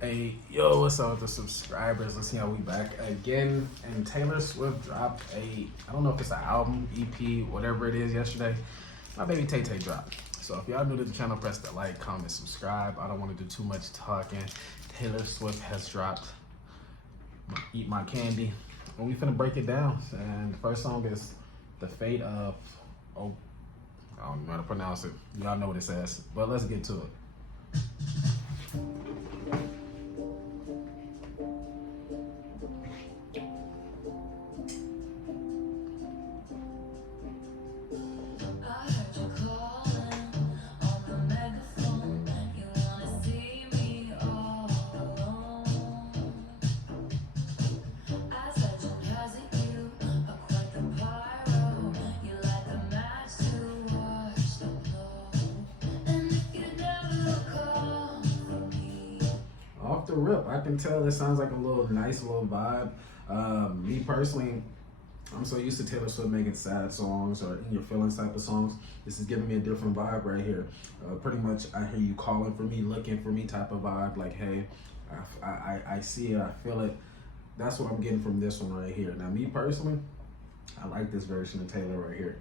Hey, yo, what's up with the subscribers? Let's see how we back again. And Taylor Swift dropped I don't know if it's an album, EP, whatever it is yesterday. My baby Tay Tay dropped. So if y'all new to the channel, press the like, comment, subscribe. I don't want to do too much talking. Taylor Swift has dropped Eat My Candy. And we finna break it down. And the first song is The Fate of, oh, I don't know how to pronounce it. Y'all know what it says. But let's get to it. Off the rip, I can tell it sounds like a nice little vibe. Me personally, I'm so used to Taylor Swift making sad songs or in your feelings type of songs. This is giving me a different vibe right here. Pretty much, I hear you calling for me, looking for me type of vibe. Like, hey, I see it, I feel it. That's what I'm getting from this one right here. Now, me personally, I like this version of Taylor right here.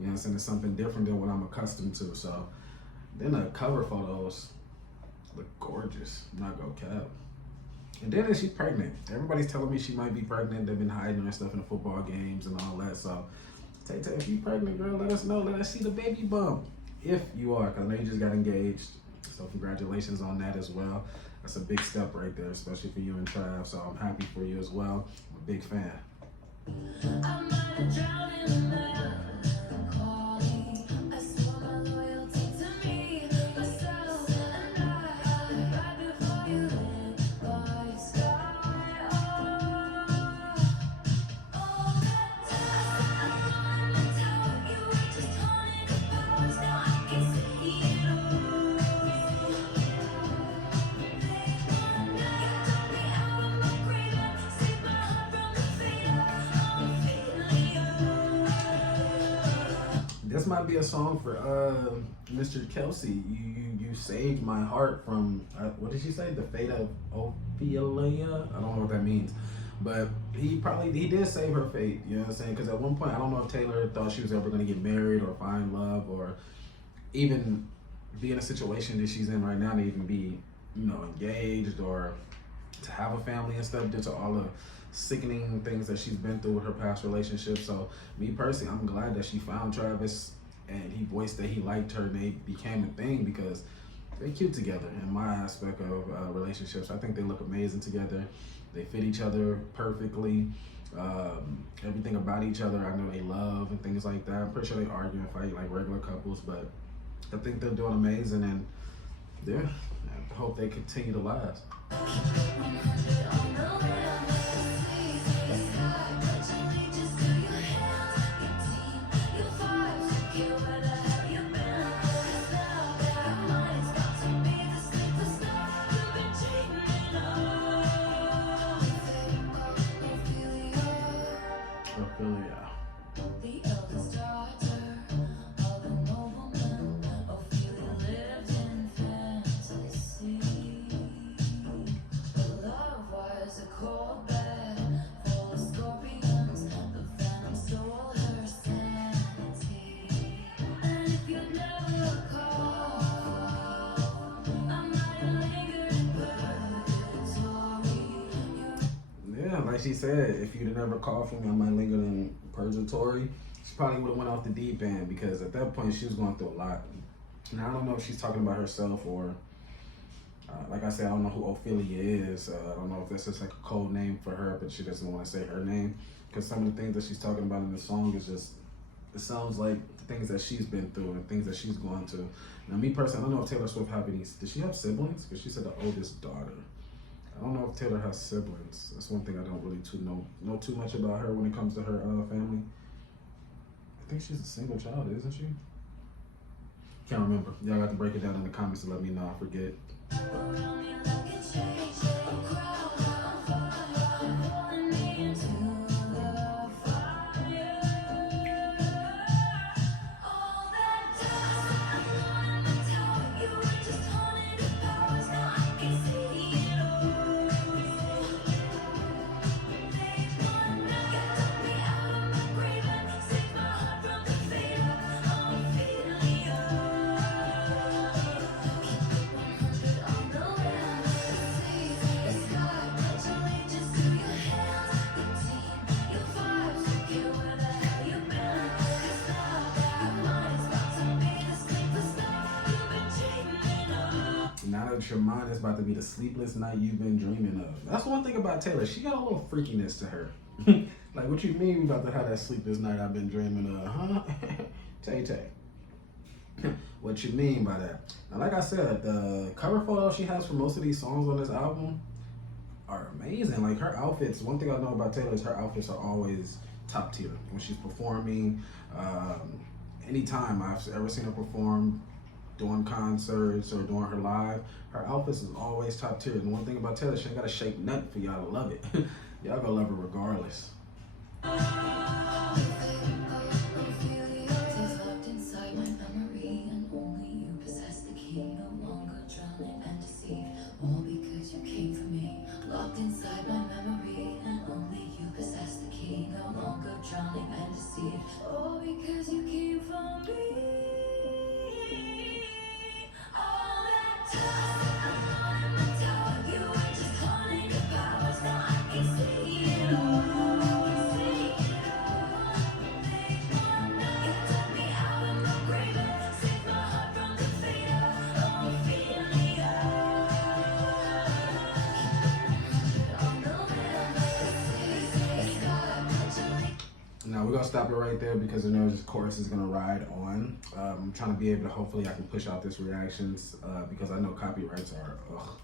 You know what I'm saying? It's something different than what I'm accustomed to. So, then the cover photos look gorgeous. I'm not gonna cap. And then she's pregnant. Everybody's telling me she might be pregnant. They've been hiding her stuff in the football games and all that. So, Tay Tay, if you pregnant, girl, let us know. Let us see the baby bump. If you are, because I know you just got engaged. So congratulations on that as well. That's a big step right there, especially for you and Trav. So I'm happy for you as well. I'm a big fan. I might have drowned in melancholy. I swore my loyalty to me, myself, and I. Right before you lit my sky. Oh, that time I told you we just haunted the powers. Now I can see it all. You took me out of my grave, saved my heart from the fate of Ophelia. This might be a song for Mr. Kelsey. You saved my heart from what did she say? The fate of Ophelia? I don't know what that means. But he did save her fate, you know what I'm saying? Because at one point, I don't know if Taylor thought she was ever going to get married or find love or even be in a situation that she's in right now to even be, you know, engaged or to have a family and stuff due to all the sickening things that she's been through with her past relationships. So me personally, I'm glad that she found Travis and he voiced that he liked her and they became a thing because they're cute together in my aspect of relationships. I think they look amazing together. They fit each other perfectly. Everything about each other, I know they love and things like that. I'm pretty sure they argue and fight like regular couples, but I think they're doing amazing and yeah, I hope they continue to last. Ophelia. The eldest daughter of a nobleman, Ophelia lived in fantasy. Her love was a cold bed full of scorpions. The venom stole her sanity. And if you never recall, I might have lingered in purgatory. Yeah, like she said, if you'd never called for me, I might linger in purgatory. She probably would have went off the deep end because at that point she was going through a lot. Now I don't know if she's talking about herself or, like I said, I don't know who Ophelia is. I don't know if that's just like a code name for her, but she doesn't want to say her name because some of the things that she's talking about in the song is just, it sounds like things that she's been through and things that she's gone to. Now me personally, I don't know if Taylor Swift have any, does she have siblings? Because she said the oldest daughter. I don't know if Taylor has siblings. That's one thing I don't really know too much about her when it comes to her family. I think she's a single child, isn't she? Can't remember. Y'all got to break it down in the comments to let me know. I forget. your mind is about to be the sleepless night you've been dreaming of. That's one thing about Taylor. She got a little freakiness to her. Like, what you mean we about to have that sleepless night I've been dreaming of, huh? Tay Tay. What you mean by that? Now, like I said, the cover photo she has for most of these songs on this album are amazing. Like, her outfits, one thing I know about Taylor is her outfits are always top tier. When she's performing, anytime I've ever seen her perform, doing concerts or doing her live, her outfits is always top tier. And one thing about Taylor, she ain't gotta shake nothing for y'all to love it. Y'all gonna love her regardless. All because you came for me, locked inside my memory, and only you possess the key. No longer drowning and deceived. All because you came for me. All that time I thought you were just haunting your powers. Now I can see it all. You took me out of my grave and saved my heart from the fate of Ophelia. Now we're gonna stop it right there because I know this chorus is gonna ride on. I'm trying to be able to, hopefully I can push out this reactions because I know copyrights are, ugh.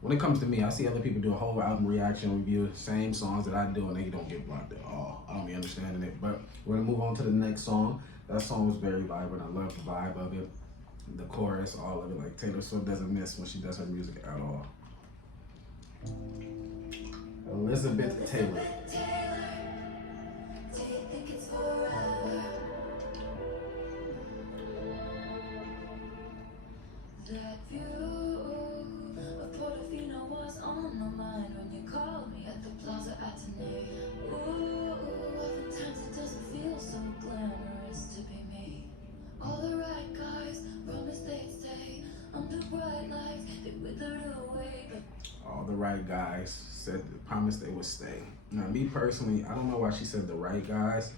When it comes to me, I see other people do a whole album reaction review, same songs that I do, and they don't get blocked at all. I don't be understanding it, but we're gonna move on to the next song. That song was very vibrant. I love the vibe of it, the chorus, all of it. Like, Taylor Swift doesn't miss when she does her music at all. Elizabeth Taylor. That view of Portofino was on my mind when you called me at the Plaza Atene. Ooh, oftentimes it doesn't feel so glamorous to be me. All the right guys promised they'd stay under bright lights, they withered away. But all the right guys said, promised they would stay. Now, me personally, I don't know why she said the right guys,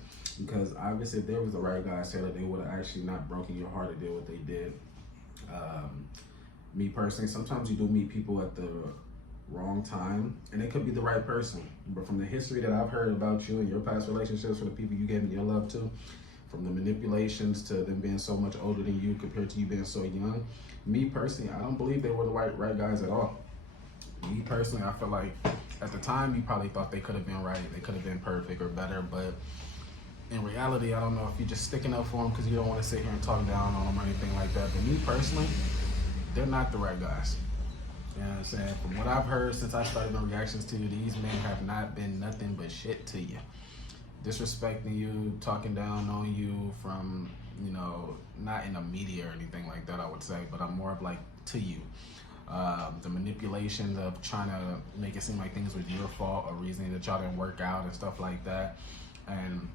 because obviously if there was the right guys, Taylor, they would have actually not broken your heart and did what they did. Me personally, sometimes you do meet people at the wrong time, and it could be the right person. But from the history that I've heard about you and your past relationships with the people you gave me your love to, from the manipulations to them being so much older than you compared to you being so young, me personally, I don't believe they were the right guys at all. Me personally, I feel like at the time you probably thought they could have been right, they could have been perfect or better, but in reality, I don't know if you're just sticking up for them because you don't want to sit here and talk down on them or anything like that. But me personally, they're not the right guys. You know what I'm saying? From what I've heard since I started doing reactions to you, these men have not been nothing but shit to you. Disrespecting you, talking down on you from, you know, not in the media or anything like that, I would say, but I'm more of like to you. The manipulations of trying to make it seem like things was your fault or reasoning that y'all didn't work out and stuff like that. And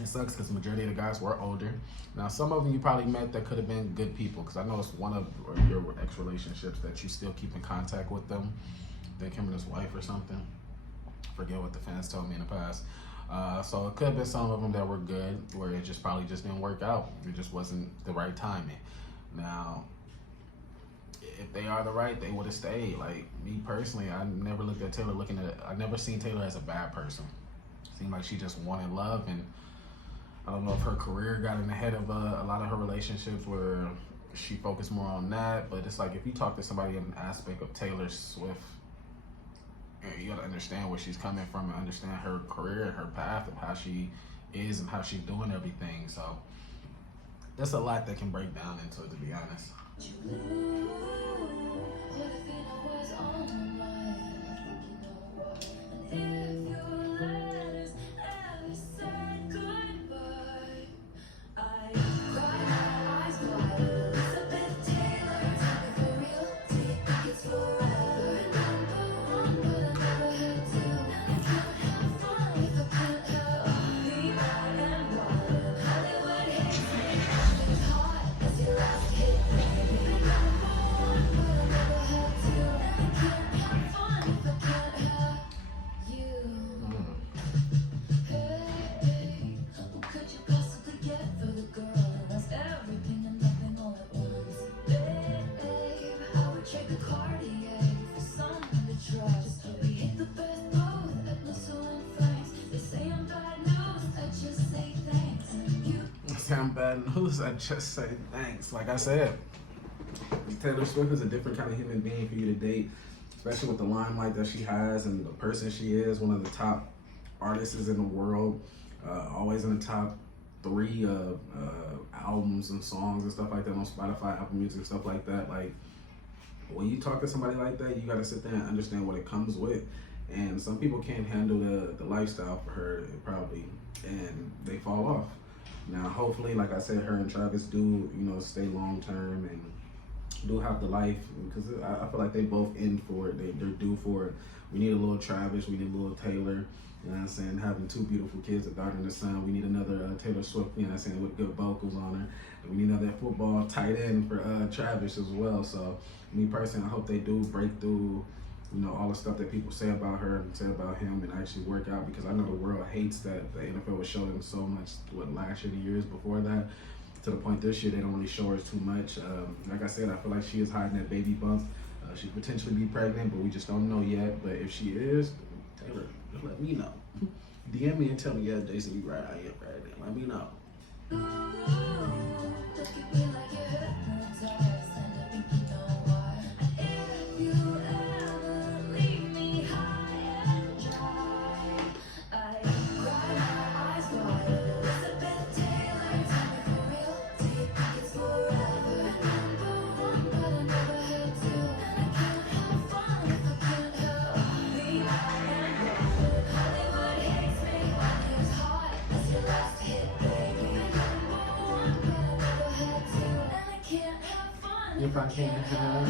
it sucks because the majority of the guys were older. Now, some of them you probably met that could have been good people, because I know it's one of your ex-relationships that you still keep in contact with them. I think him and his wife or something. I forget what the fans told me in the past. So it could have been some of them that were good, where it just probably just didn't work out. It just wasn't the right timing. Now, if they are the right, they would have stayed. Like, me personally, I never looked at Taylor I never seen Taylor as a bad person. It seemed like she just wanted love, and I don't know if her career got in the head of a lot of her relationships where she focused more on that, but it's like if you talk to somebody in an aspect of Taylor Swift, you gotta understand where she's coming from and understand her career and her path and how she is and how she's doing everything. So there's a lot that can break down into it, to be honest. I'm bad news, I just say thanks. Like I said, Taylor Swift is a different kind of human being for you to date, especially with the limelight that she has and the person she is. One of the top artists in the world, always in the top 3 of albums and songs and stuff like that on Spotify, Apple Music, stuff like that. Like, when you talk to somebody like that, you gotta sit there and understand what it comes with. And some people can't handle the lifestyle for her, probably, and they fall off. Now, hopefully, like I said, her and Travis do, stay long term and do have the life, because I feel like they both in for it. They're due for it. We need a little Travis, we need a little Taylor. You know what I'm saying? Having 2 beautiful kids, a daughter and a son. We need another Taylor Swift, you know what I'm saying, with good vocals on her. And we need another football tight end for Travis as well. So, me personally, I hope they do break through, all the stuff that people say about her and say about him and actually work out, because I know the world hates that the NFL would show them so much, last year, the years before that, to the point this year they don't really show her too much. Like I said, I feel like she is hiding that baby bump. She could potentially be pregnant, but we just don't know yet. But if she is, Taylor, just let me know. DM me and tell me, yeah, Jason, you right, I am pregnant. Let me know. If I can't have.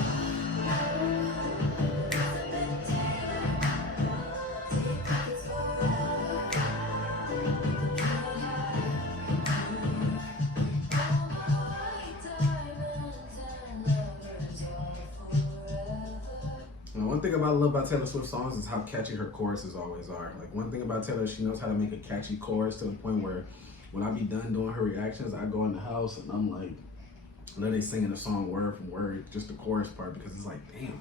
Now, one thing I love about Taylor Swift songs is how catchy her choruses always are. Like, one thing about Taylor, she knows how to make a catchy chorus to the point where when I be done doing her reactions, I go in the house and I'm like, literally singing the song word for word, just the chorus part, because it's like, damn,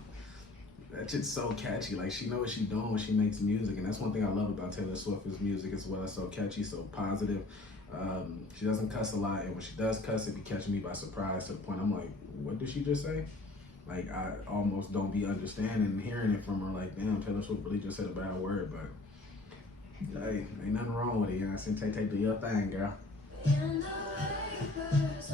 that shit's so catchy. Like, she knows what she's doing when she makes music, and that's one thing I love about Taylor Swift's music as well. It's so catchy, so positive. She doesn't cuss a lot, and when she does cuss, it be catching me by surprise to the point I'm like, what did she just say? Like, I almost don't be understanding and hearing it from her. Like, damn, Taylor Swift really just said a bad word, but hey, ain't nothing wrong with it. You know what I'm saying? Tay, do your thing, girl. In the papers,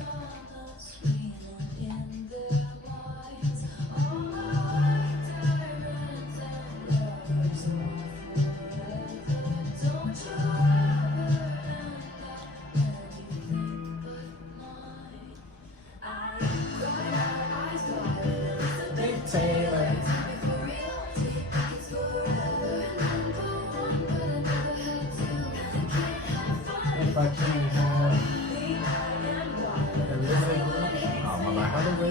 if I can't have everything, oh my God, how do I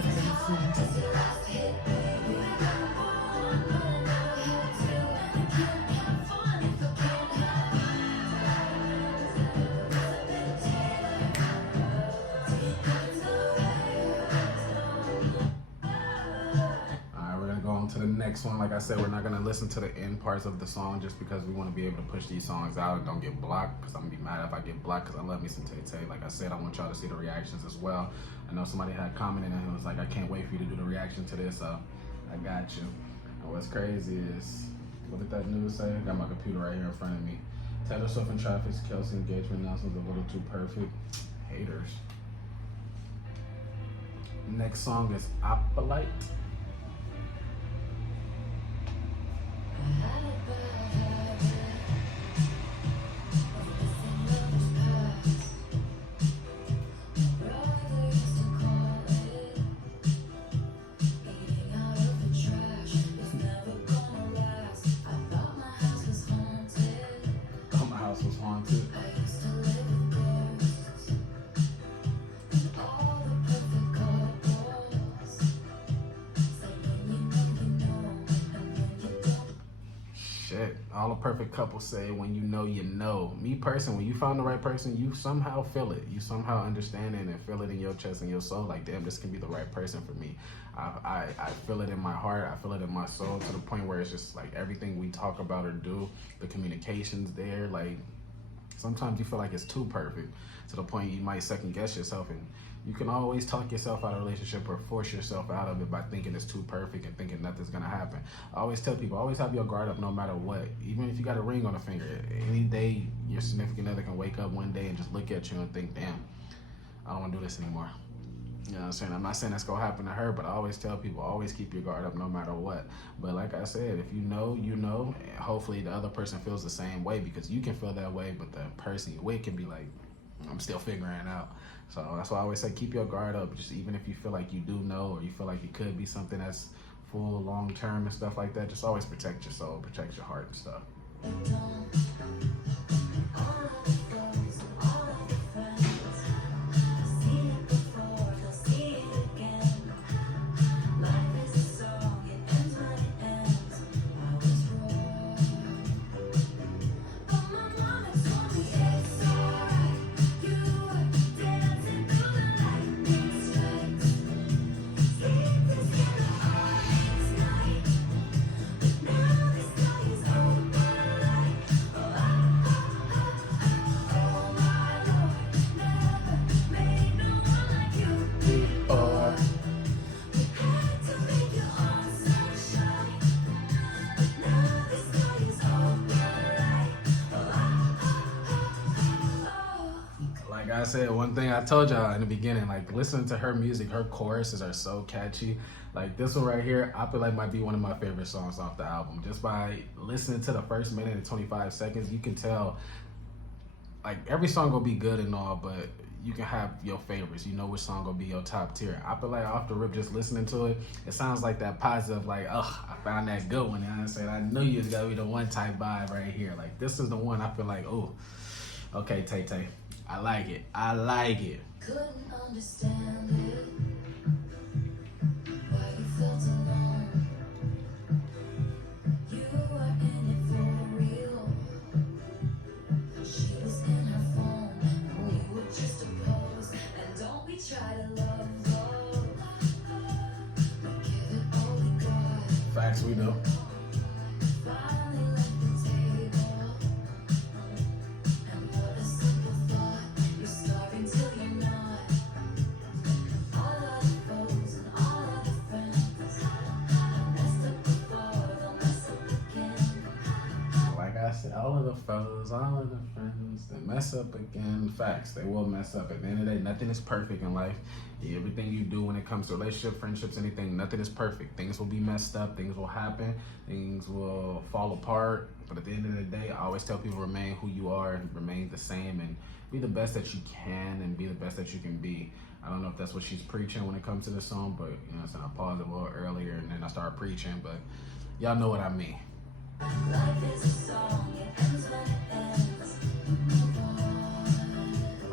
to the next one. Like I said, we're not gonna listen to the end parts of the song just because we want to be able to push these songs out and don't get blocked, because I'm gonna be mad if I get blocked, because I love me some Tay Tay. Like I said, I want y'all to see the reactions as well. I know somebody had commented and it was like, I can't wait for you to do the reaction to this, so I got you. And what's crazy is, what did that news say? I got my computer right here in front of me. Taylor Swift and Travis Kelce engagement announcement a little too perfect. Haters. Next song is Opalite. Was haunted. Shit, all the perfect couples say, when you know, you know. Me personally, when you found the right person, you somehow feel it. You somehow understand it and feel it in your chest and your soul. Like, damn, this can be the right person for me. I feel it in my heart. I feel it in my soul, to the point where it's just like everything we talk about or do, the communication's there. Like, Sometimes you feel like it's too perfect to the point you might second guess yourself, and you can always talk yourself out of a relationship or force yourself out of it by thinking it's too perfect and thinking nothing's gonna happen. I always tell people, always have your guard up no matter what. Even if you got a ring on a finger, any day your significant other can wake up one day and just look at you and think, damn, I don't wanna do this anymore. You know what I'm saying? I'm not saying that's gonna happen to her, but I always tell people, always keep your guard up no matter what. But like I said, if you know, you know, and hopefully the other person feels the same way, because you can feel that way, but the person you're with can be like, I'm still figuring it out. So that's why I always say keep your guard up. Just even if you feel like you do know, or you feel like it could be something that's full long term and stuff like that, just always protect your soul, protect your heart and stuff. Like I said, one thing I told y'all in the beginning, like listening to her music, her choruses are so catchy. Like this one right here, Opalite might be one of my favorite songs off the album. Just by listening to the first minute and 25 seconds, you can tell, like every song will be good and all, but you can have your favorites. You know which song will be your top tier. Opalite off the rip, just listening to it, it sounds like that positive, like, oh, I found that good one. You know what I'm saying? I knew you was gonna be the one type vibe right here. Like this is the one I feel like, oh, okay, Tay Tay. I like it. I like it. Couldn't understand it. Why you felt alone. You were in it for real. She was in her phone, and we were just a pose. And don't we try to love, but give it all we got. Facts, we know. Finally left the table. And what a simple thought. You're starving till you're not. All of the foes and all of the friends. Messed up before, they'll mess up again. Like I said, all of the foes, all of the friends, they mess up again. Facts, they will mess up. At the end of the day, nothing is perfect in life. Everything you do when it comes to relationship, friendships, anything, nothing is perfect. Things will be messed up, things will happen, things will fall apart. But at the end of the day, I always tell people remain who you are, remain the same, and be the best that you can and be the best that you can be. I don't know if that's what she's preaching when it comes to this song, but you know what I'm saying, I paused it a little earlier and then I started preaching, but y'all know what I mean. Life is a song, it ends when it ends. Move on.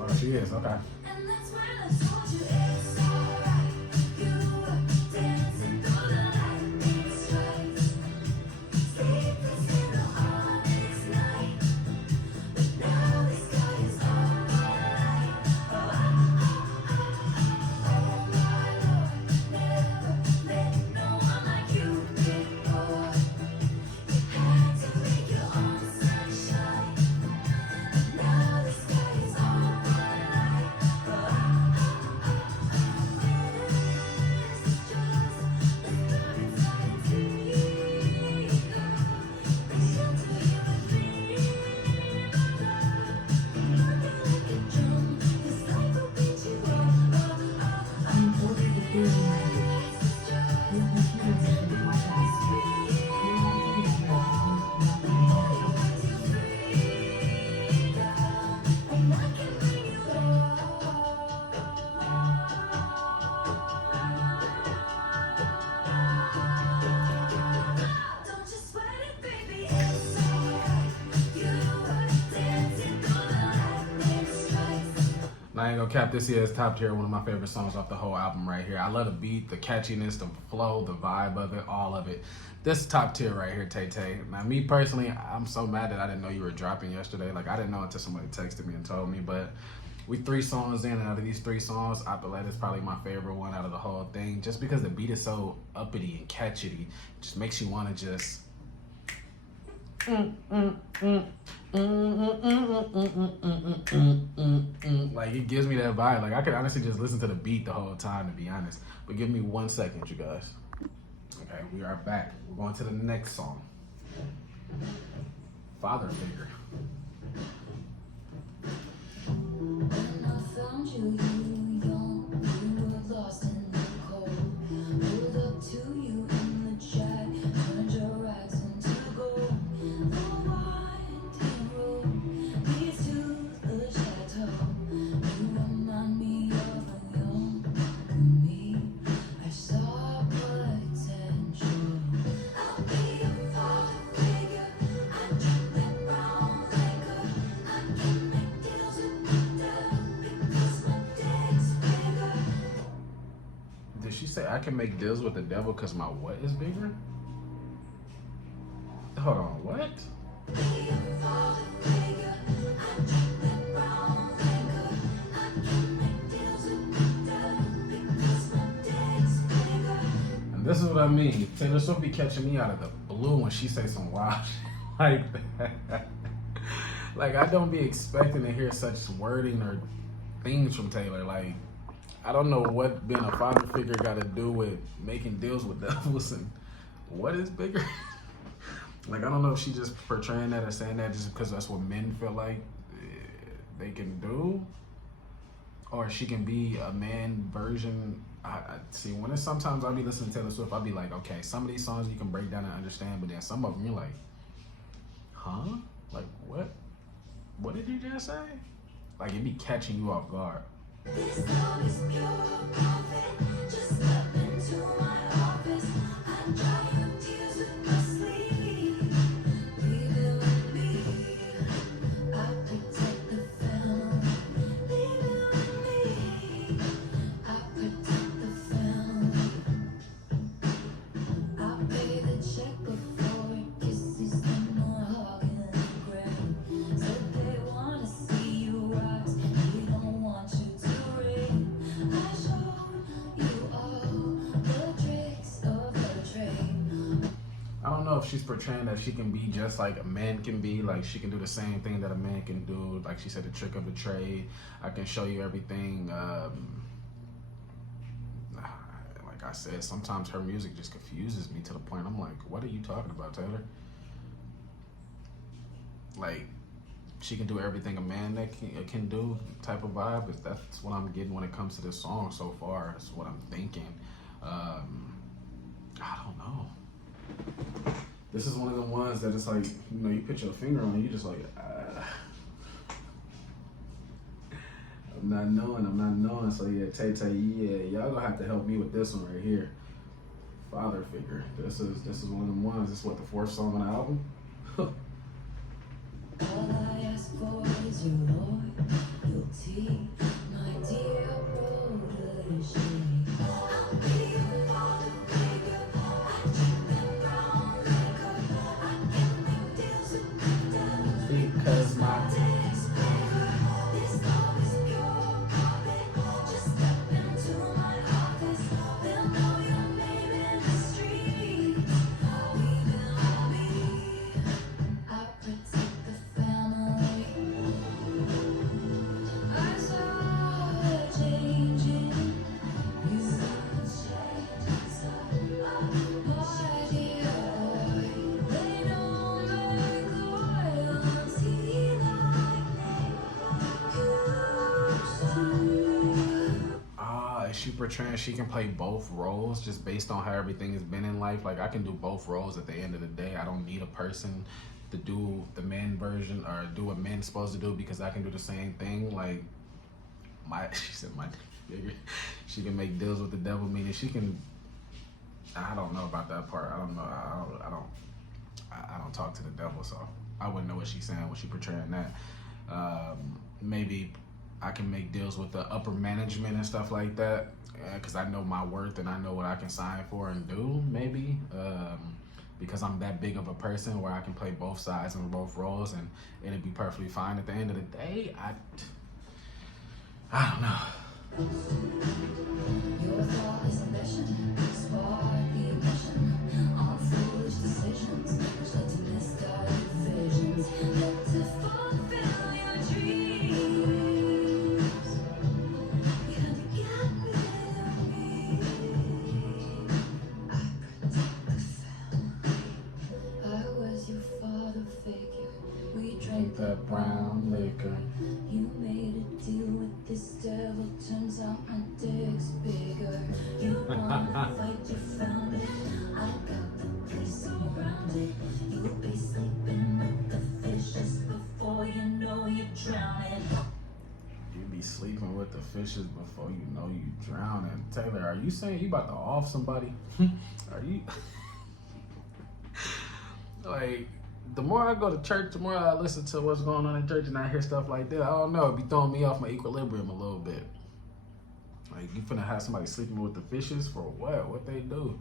Oh, she is, okay. And that's when I told you it's alright. You were dancing through the lightning strikes. Sleepless in the honest night. But now the sky is Opalite. Oh my Lord, never met no one like you before. Had to make your own sunshine. Now the sky is Opalite. This is just the thought inside and see. The shelter you would be, my love. Working like a drum, 'cause life will beat you up. In order to hear the message, your computer should be broadcast. Your computer should And I can bring you Don't you sweat it, baby, it's alright. You were dancing through the lightning strikes. Now, I ain't gonna cap, this here is top tier, one of my favorite songs off the whole album right here. I love the beat, the catchiness, the flow, the vibe of it, all of it. This is top tier right here, Tay Tay. Now, me personally, I'm so mad that I didn't know you were dropping yesterday. Like, I didn't know until somebody texted me and told me, but we 3 songs in, and out of these 3 songs, Opalite is probably my favorite one out of the whole thing, just because the beat is so uppity and catchy. It just makes you want to just Like it gives me that vibe. Like I could honestly just listen to the beat the whole time, to be honest. But give me 1 second, you guys. Okay, we are back. We're going to the next song. Father figure. When I found you, you young, you were lost in the cold. Pulled up to you in the chat, turned your rags into gold. The winding road leads to the chateau. You remind me of a young me. I saw potential. I'll be a father figure. I drink that brown liquor. I can make deals with the devil because my dick's bigger. Did she say I can make deals with the devil because my what is bigger? Hold on, what? Be a father figure. I drink that brown liquor. I can make deals with the devil because my dick's bigger. And this is what I mean. Taylor Swift be catching me out of the blue when she say some wild shit like that. Like I don't be expecting to hear such wording or things from Taylor. Like I don't know what being a father figure got to do with making deals with devils and what is bigger. Like I don't know if she just portraying that or saying that just because that's what men feel like they can do, or she can be a man version. I see when it's sometimes I be listening to Taylor Swift, I be like, okay, some of these songs you can break down and understand, but then some of them you're like, huh? Like what? What did you just say? Like it be catching you off guard. This love is pure profit. Just step into my office. I dry your tears with my sleeve. Leave it with me. I protect the family. Leave it with me. I protect the family. I pay the check before it kisses no more hugging and grab. Said they wanna see you rise. They don't want you to reign. I showed you all the tricks of the trade. I don't know if she's portraying that she can be just like a man can be, like she can do the same thing that a man can do. Like she said, the trick of the trade. I can show you everything. Like I said, sometimes her music just confuses me to the point I'm like, what are you talking about, Taylor? Like she can do everything a man that can do type of vibe. That's what I'm getting when it comes to this song so far. That's what I'm thinking. I don't know. This is one of the ones that it's like, you know, you put your finger on it, you just like, I'm not knowing. So yeah, Tay, yeah, y'all gonna have to help me with this one right here. Father figure. This is one of them ones. This is what, the 4th song on the album? All I ask for is your loyalty, my dear protege. I'll be your father figure. I drink that brown liquor. I can make deals with the devil Because my dick's bigger. This love is pure profit. Just step into my office. They'll know your name in the streets. Leave it on me. I protect the family. I saw the change in you. My dear boy, they don't make loyalty like is she portraying she can play both roles just based on how everything has been in life? Like I can do both roles at the end of the day. I don't need a person to do the man version or do what men's supposed to do because I can do the same thing. Like she said my figure. She can make deals with the devil, meaning she can. I don't know about that part. I don't know. I don't talk to the devil, so I wouldn't know what she's saying when she portraying that. Maybe I can make deals with the upper management and stuff like that because I know my worth and I know what I can sign for and do. Maybe because I'm that big of a person where I can play both sides and both roles, and it'd be perfectly fine. At the end of the day, I don't know. Your flawless ambition, spark the ignition on foolish decisions, which led to misguided visions, led to with that brown liquor. You made a deal with this devil, turns out my dick's bigger. You wanna fight, you found it. I got the place surrounded. You'll be sleeping with the fishes before you know you're drowning. You be sleeping with the fishes before you know you drowning. Taylor, are you saying you about to off somebody? Are you like, the more I go to church, the more I listen to what's going on in church and I hear stuff like that, I don't know, it be throwing me off my equilibrium a little bit. Like, you finna have somebody sleeping with the fishes for what? What they do?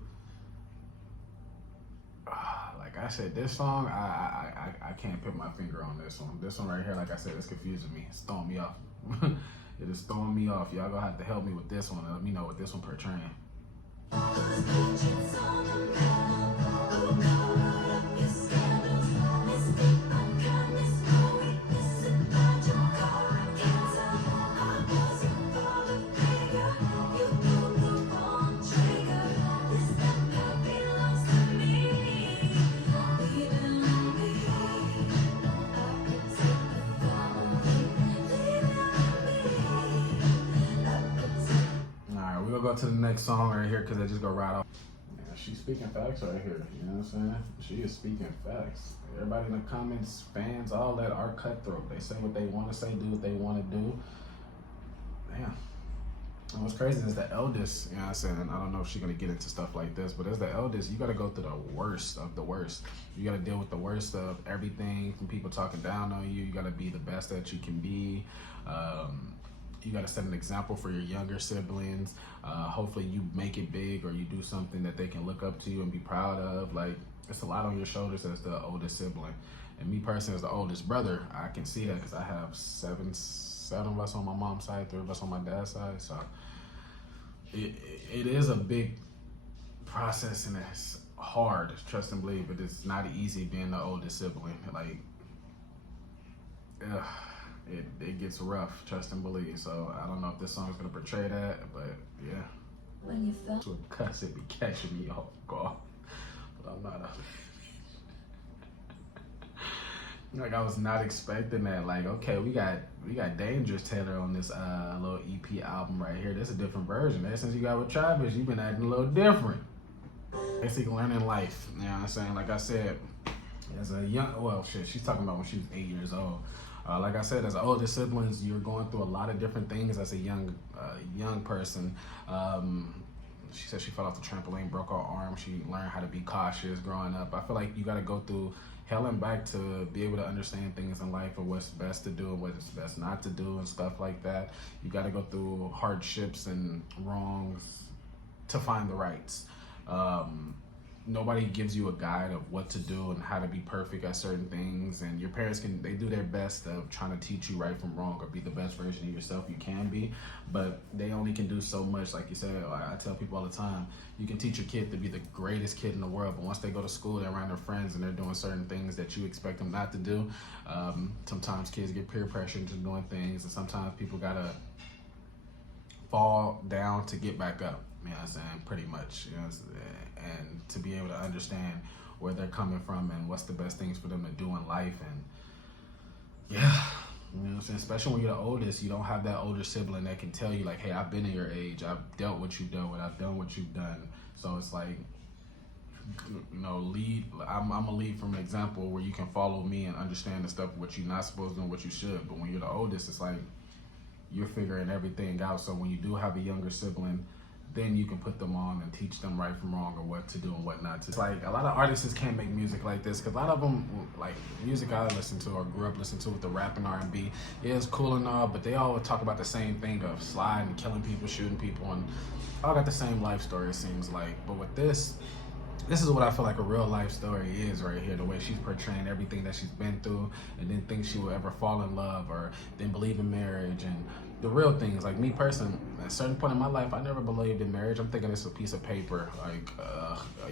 Like I said, this song, I can't put my finger on this one. This one right here, like I said, it's confusing me. It's throwing me off. It is throwing me off. Y'all gonna have to help me with this one and let me know what this one portraying. We'll go to the next song right here because they just go right off. Yeah, she's speaking facts right here. You know what I'm saying? She is speaking facts. Everybody in the comments, fans, all that are cutthroat. They say what they want to say, do what they want to do. Damn. And what's crazy is the eldest, you know what I'm saying? I don't know if she's going to get into stuff like this, but as the eldest, you got to go through the worst of the worst. You got to deal with the worst of everything from people talking down on you. You got to be the best that you can be. You got to set an example for your younger siblings. Hopefully you make it big or you do something that they can look up to you and be proud of. Like, it's a lot on your shoulders as the oldest sibling. And me personally, as the oldest brother, I can see that because I have seven of us on my mom's side, 3 of us on my dad's side. So it is a big process and it's hard, trust and believe, but it's not easy being the oldest sibling. Like, it gets rough, trust and believe. So I don't know if this song is gonna portray that, but yeah. When you felt To a cuss, it be catching me off guard. But I'm not like, I was not expecting that. Like, okay, we got Dangerous Taylor on this little EP album right here. This is a different version. Ever since you got with Travis, you've been acting a little different. Basically learning life. You know what I'm saying? Like I said, as a young, well, shit, she's talking about when she was 8 years old. Like I said, as oldest siblings, you're going through a lot of different things as a young person. She said she fell off the trampoline, broke her arm. She learned how to be cautious growing up. I feel like you got to go through hell and back to be able to understand things in life and what's best to do and what's best not to do and stuff like that. You got to go through hardships and wrongs to find the rights. Nobody gives you a guide of what to do and how to be perfect at certain things, and your parents they do their best of trying to teach you right from wrong or be the best version of yourself you can be, but they only can do so much. Like you said, I tell people all the time, you can teach your kid to be the greatest kid in the world, but once they go to school, they're around their friends and they're doing certain things that you expect them not to do. Sometimes kids get peer pressure into doing things, and sometimes people gotta fall down to get back up. You know what I'm saying? Pretty much, you know, and to be able to understand where they're coming from and what's the best things for them to do in life. And yeah, you know what I'm saying? Especially when you're the oldest, you don't have that older sibling that can tell you like, hey, I've been in your age, I've dealt what you've dealt with, I've done what you've done. So it's like, you know, I'm gonna lead from an example where you can follow me and understand the stuff, what you're not supposed to do and what you should. But when you're the oldest, it's like you're figuring everything out. So when you do have a younger sibling, then you can put them on and teach them right from wrong or what to do and what not to. It's like a lot of artists can't make music like this because a lot of them, like music I listen to or grew up listening to with the rap and R&B, yeah, it's cool and all, but they all talk about the same thing of sliding and killing people, shooting people, and all got the same life story, it seems like. But with this is what I feel like a real life story is right here, the way she's portraying everything that she's been through and didn't think she would ever fall in love or didn't believe in marriage and the real things. Like me personally, at a certain point in my life, I never believed in marriage. I'm thinking it's a piece of paper. Like,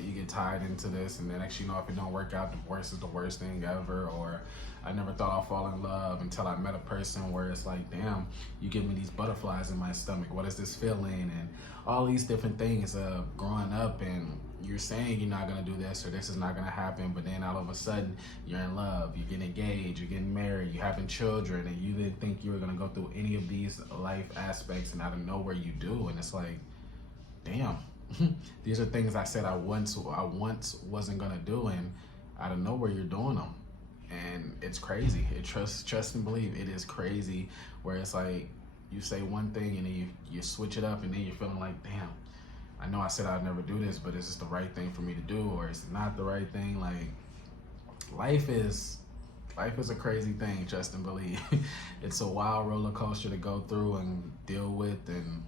you get tied into this and then next you know, if it don't work out, divorce is the worst thing ever. Or I never thought I'd fall in love until I met a person where it's like, damn, you give me these butterflies in my stomach. What is this feeling? And all these different things growing up and you're saying you're not gonna do this or this is not gonna happen, but then all of a sudden you're in love, you're getting engaged, you're getting married, you're having children, and you didn't think you were gonna go through any of these life aspects, and out of nowhere you do, and it's like, damn. These are things I said I once wasn't gonna do, and out of nowhere you're doing them, and it's crazy. It trust and believe, it is crazy. Where it's like you say one thing and then you switch it up, and then you're feeling like, damn, I know I said I'd never do this, but is this the right thing for me to do, or is it not the right thing? Like, life is a crazy thing, trust and believe. It's a wild roller coaster to go through and deal with and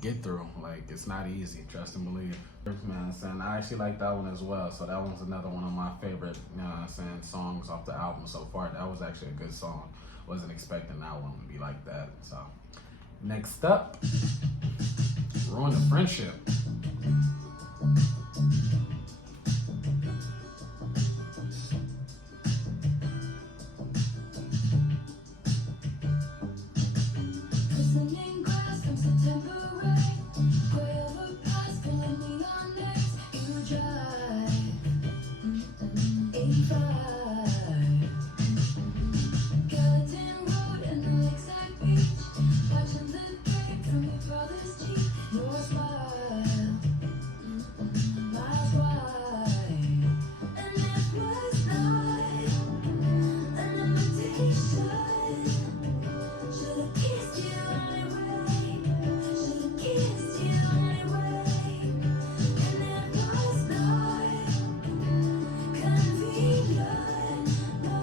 get through. Like, it's not easy, trust and believe. Man, saying I actually like that one as well. So that one's another one of my favorite, you know what I'm saying, songs off the album so far. That was actually a good song. Wasn't expecting that one to be like that. So next up, Ruin the Friendship. Glistening grass from September rain, gray overpass full of neon lights. You drive 85, Gallatin Road and the lakeside beach, watching the drip from your brother's cheek. Your smile, miles wide, and it was not an invitation. Should've kissed you anyway. Should've kissed you anyway. And it was not convenient. No,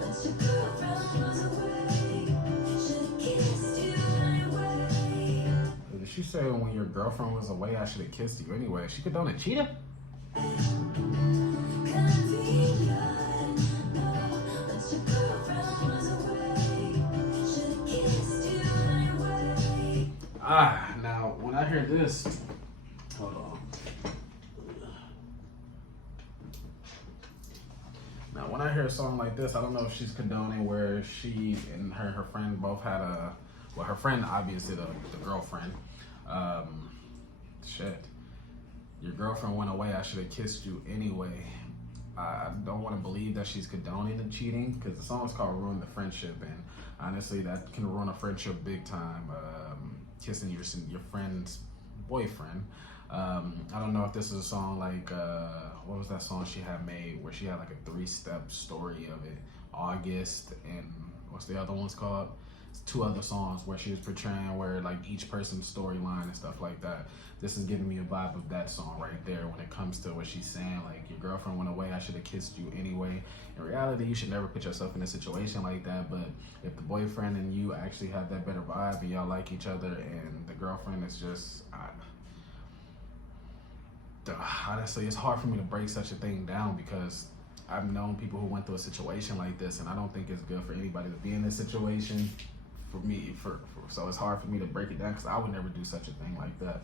but your girlfriend was away. Should've kissed you anyway. Did she say when your girlfriend was away, I should have kissed you anyway? She condoned a cheating? Convenient. No, but your girlfriend was away. Should've kissed you anyway. Now when I hear this, hold on. Now when I hear a song like this, I don't know if she's condoning where she and her friend both had her friend, obviously the girlfriend, shit. Your girlfriend went away, I should have kissed you anyway. I don't want to believe that she's condoning the cheating, because the song is called Ruin the Friendship, and honestly that can ruin a friendship big time. Kissing your friend's boyfriend. I don't know if this is a song like, what was that song she had made where she had like a 3-step story of it? August, and what's the other one's called? It's 2 other songs where she was portraying where like each person's storyline and stuff like that. This is giving me a vibe of that song right there when it comes to what she's saying, like, your girlfriend went away, I should have kissed you anyway. In reality, you should never put yourself in a situation like that, but if the boyfriend and you actually have that better vibe and y'all like each other, and the girlfriend is just, honestly, it's hard for me to break such a thing down, because I've known people who went through a situation like this, and I don't think it's good for anybody to be in this situation. So it's hard for me to break it down, because I would never do such a thing like that.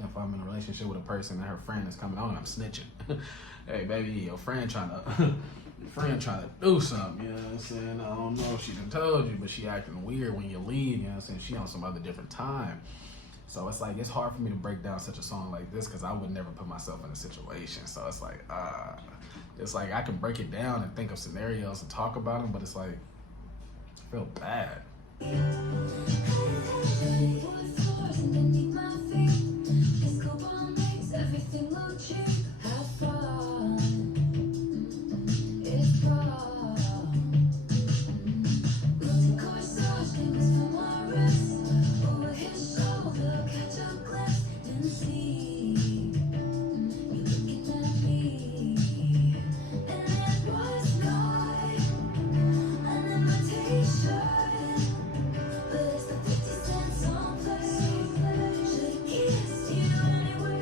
If I'm in a relationship with a person and her friend is coming on, I'm snitching. Hey, baby, your friend trying to do something, you know what I'm saying? I don't know if she done told you, but she acting weird when you leave, you know what I'm saying? She on some other different time. So it's like, it's hard for me to break down such a song like this, because I would never put myself in a situation. So it's like I can break it down and think of scenarios and talk about them, but it's like, I feel bad. Everything look cheap, have fun. It's fun. Guilty corsage, fingers from my wrist. Over his shoulder, catch a glimpse and see you looking at me. And it was not an invitation, but it's the 50-cent song play. Should've kissed you anyway.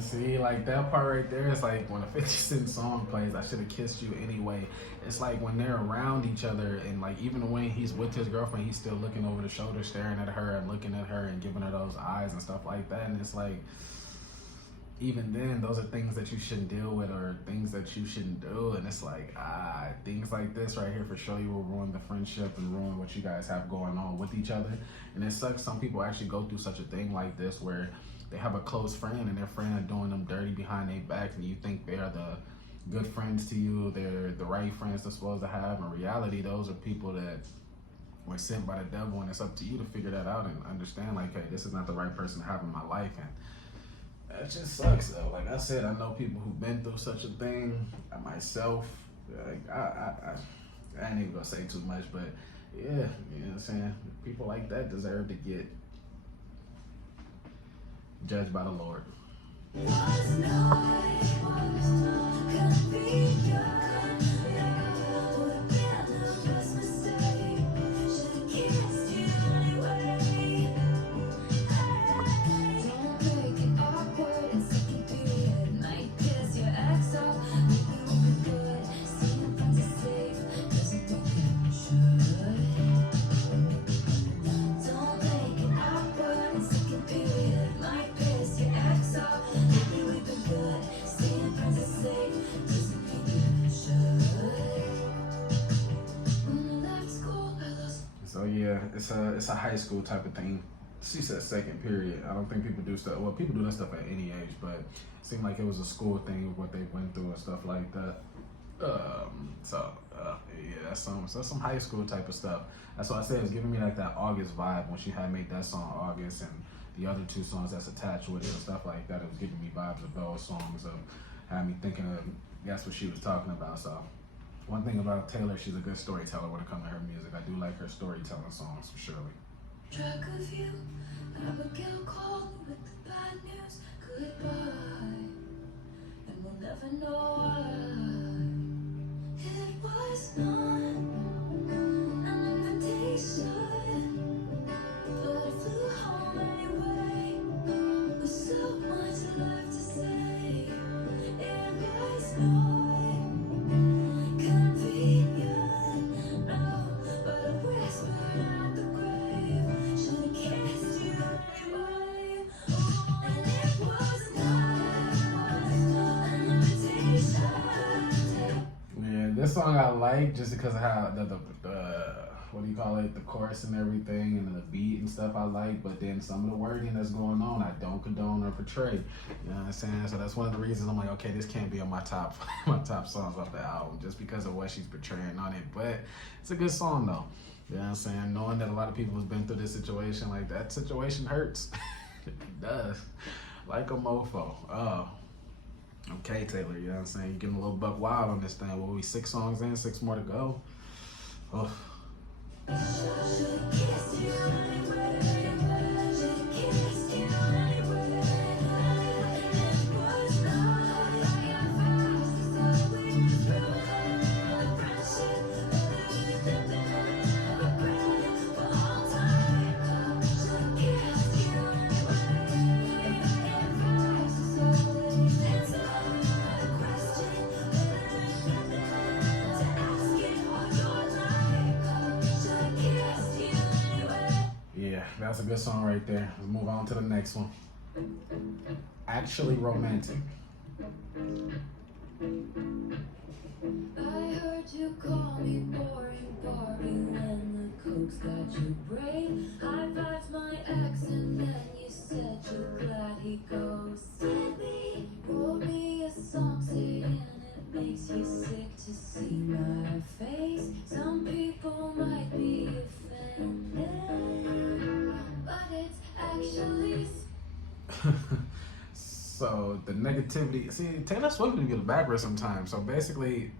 See, like that part right there is like when a 50 Cent song plays, I should have kissed you anyway. It's like when they're around each other, and like even when he's with his girlfriend, he's still looking over the shoulder, staring at her and looking at her and giving her those eyes and stuff like that. And it's like, even then, those are things that you shouldn't deal with, or things that you shouldn't do. And it's like, things like this right here for sure you will ruin the friendship and ruin what you guys have going on with each other. And it sucks some people actually go through such a thing like this, where they have a close friend and their friend are doing them dirty behind their backs, and you think they're the good friends to you, they're the right friends they're supposed to have. In reality, those are people that were sent by the devil, and it's up to you to figure that out and understand, like, hey, this is not the right person to have in my life. And it just sucks, though. Like I said, I know people who've been through such a thing. Myself, like, I ain't even gonna say too much, but yeah, you know what I'm saying? People like that deserve to get judged by the Lord. So yeah, it's a high school type of thing. She said second period. I don't think people do stuff. Well, people do that stuff at any age, but it seemed like it was a school thing of what they went through and stuff like that. Yeah, that's some high school type of stuff. That's why I said it's giving me like that August vibe when she had made that song August, and the other two songs that's attached with it and stuff like that. It was giving me vibes of those songs, of had me thinking of that's what she was talking about. So one thing about Taylor, she's a good storyteller when it comes to her music. I do like her storytelling songs, for surely. Track of you, Abigail called me with the bad news, goodbye, and we'll never know why. It was not an invitation, but I flew home anyway, with so much left to say. It was not convenient, no, but I whispered at the grave, should've kissed you anyway. And it was not an invitation. Yeah, this song I like just because of how the what do you call it, the chorus and everything, and the beat and stuff I like, but then some of the wording that's going on I don't condone or portray. You know what I'm saying? So that's one of the reasons I'm like, okay, this can't be on my top my top songs off the album just because of what she's portraying on it. But it's a good song though. You know what I'm saying? Knowing that a lot of people has been through this situation, like that situation hurts. It does. Like a mofo. Oh. Okay, Taylor, you know what I'm saying? You're getting a little buck wild on this thing. Well, we 6 songs in, 6 more to go. Oh. Should've kissed you anyway. Should've kissed you anyway. It was not fast, so we threw a friendship. We've been regret for all time. Should've kissed you anyway. Advice, so it's not a question. To ask it all your life. Should've kissed you anyway. Yeah, that's a good song right there. Let's move on to the next one. Actually Romantic. I heard you call me boring Barbie when the coke's got you brain. High fived my ex and then you said you're glad he ghosted me. Wrote me a song saying it makes you sick to see my face. Some people might be offended, but it's actually So the negativity, see, Taylor Swift would be the background sometimes. So basically,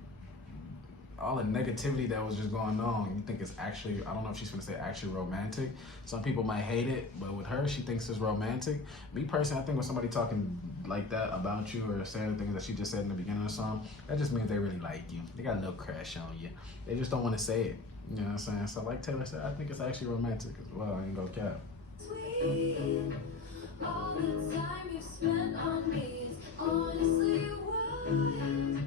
all the negativity that was just going on, you think it's actually, I don't know if she's gonna say actually romantic. Some people might hate it, but with her, she thinks it's romantic. Me personally, I think when somebody talking like that about you or saying things that she just said in the beginning of the song, that just means they really like you. They got a little crush on you. They just don't want to say it. You know what I'm saying? So like Taylor said, I think it's actually romantic as well. I ain't gonna cap. sweet. All the time you spent on me is honestly worth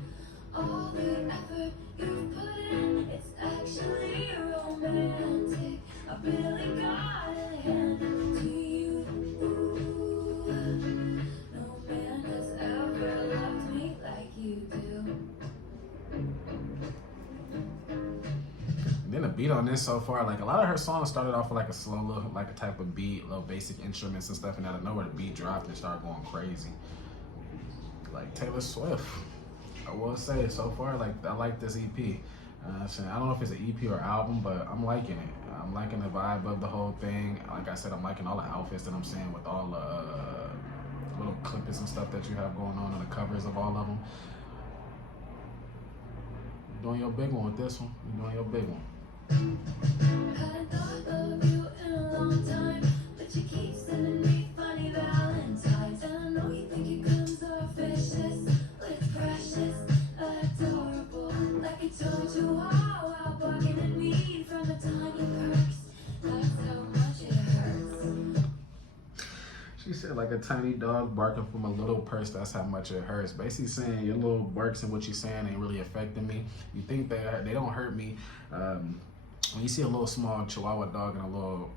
all the effort you put in. It's actually romantic. I really gotta hand it to you. No man has ever loved me like you do. Then the beat on this so far, like a lot of her songs started off with like a slow little, like a type of beat, little basic instruments and stuff, and out of nowhere the beat dropped and started going crazy. Like Taylor Swift, I will say so far, like I like this EP. I don't know if it's an EP or album, but I'm liking it. I'm liking the vibe of the whole thing. Like I said, I'm liking all the outfits that I'm seeing with all the little clippers and stuff that you have going on and the covers of all of them. You're doing your big one with this one. You're doing your big one. Hadn't thought of you in a long time, but you keep sending me funny valentines. And I know you think your guns are vicious, but it's precious, adorable. Like a toad to wow, barking at me from a tiny perks. That's how much it hurts. She said like a tiny dog barking from a little purse, that's how much it hurts. Basically saying your little barks and what you're saying ain't really affecting me. You think they don't hurt me. When you see a little small Chihuahua dog in a little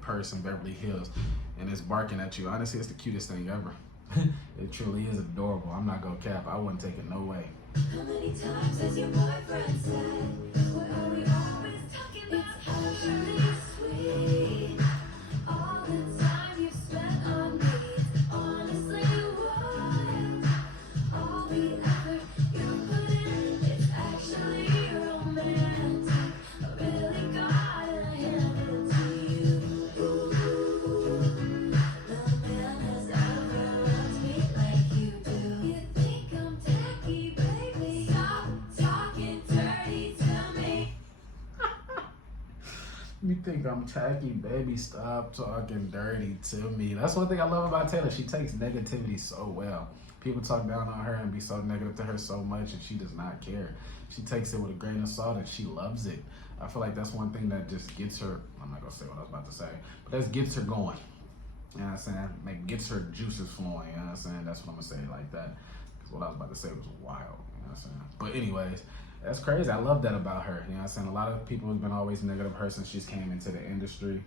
purse in Beverly Hills and it's barking at you, honestly, it's the cutest thing ever. It truly is adorable. I'm not gonna cap. I wouldn't take it no way. How many times has your boyfriend said, what are we always talking about? It's actually sweet. All the time you've spent on me, honestly, what? All the effort you put in, it's actually romantic. I really gotta hand it to you. Ooh, no man has ever loved me like you do. You think I'm tacky, baby? Stop talking dirty to me. You think I'm tacky, baby? Stop talking dirty to me. That's one thing I love about Taylor. She takes negativity so well. People talk down on her and be so negative to her so much, and she does not care. She takes it with a grain of salt, and she loves it. I feel like that's one thing that just gets her, I'm not going to say what I was about to say, but that gets her going. You know what I'm saying? Like, gets her juices flowing. You know what I'm saying? That's what I'm going to say like that. Because what I was about to say was wild. You know what I'm saying? But anyways, that's crazy. I love that about her. You know what I'm saying? A lot of people have been always negative of her since she's came into the industry.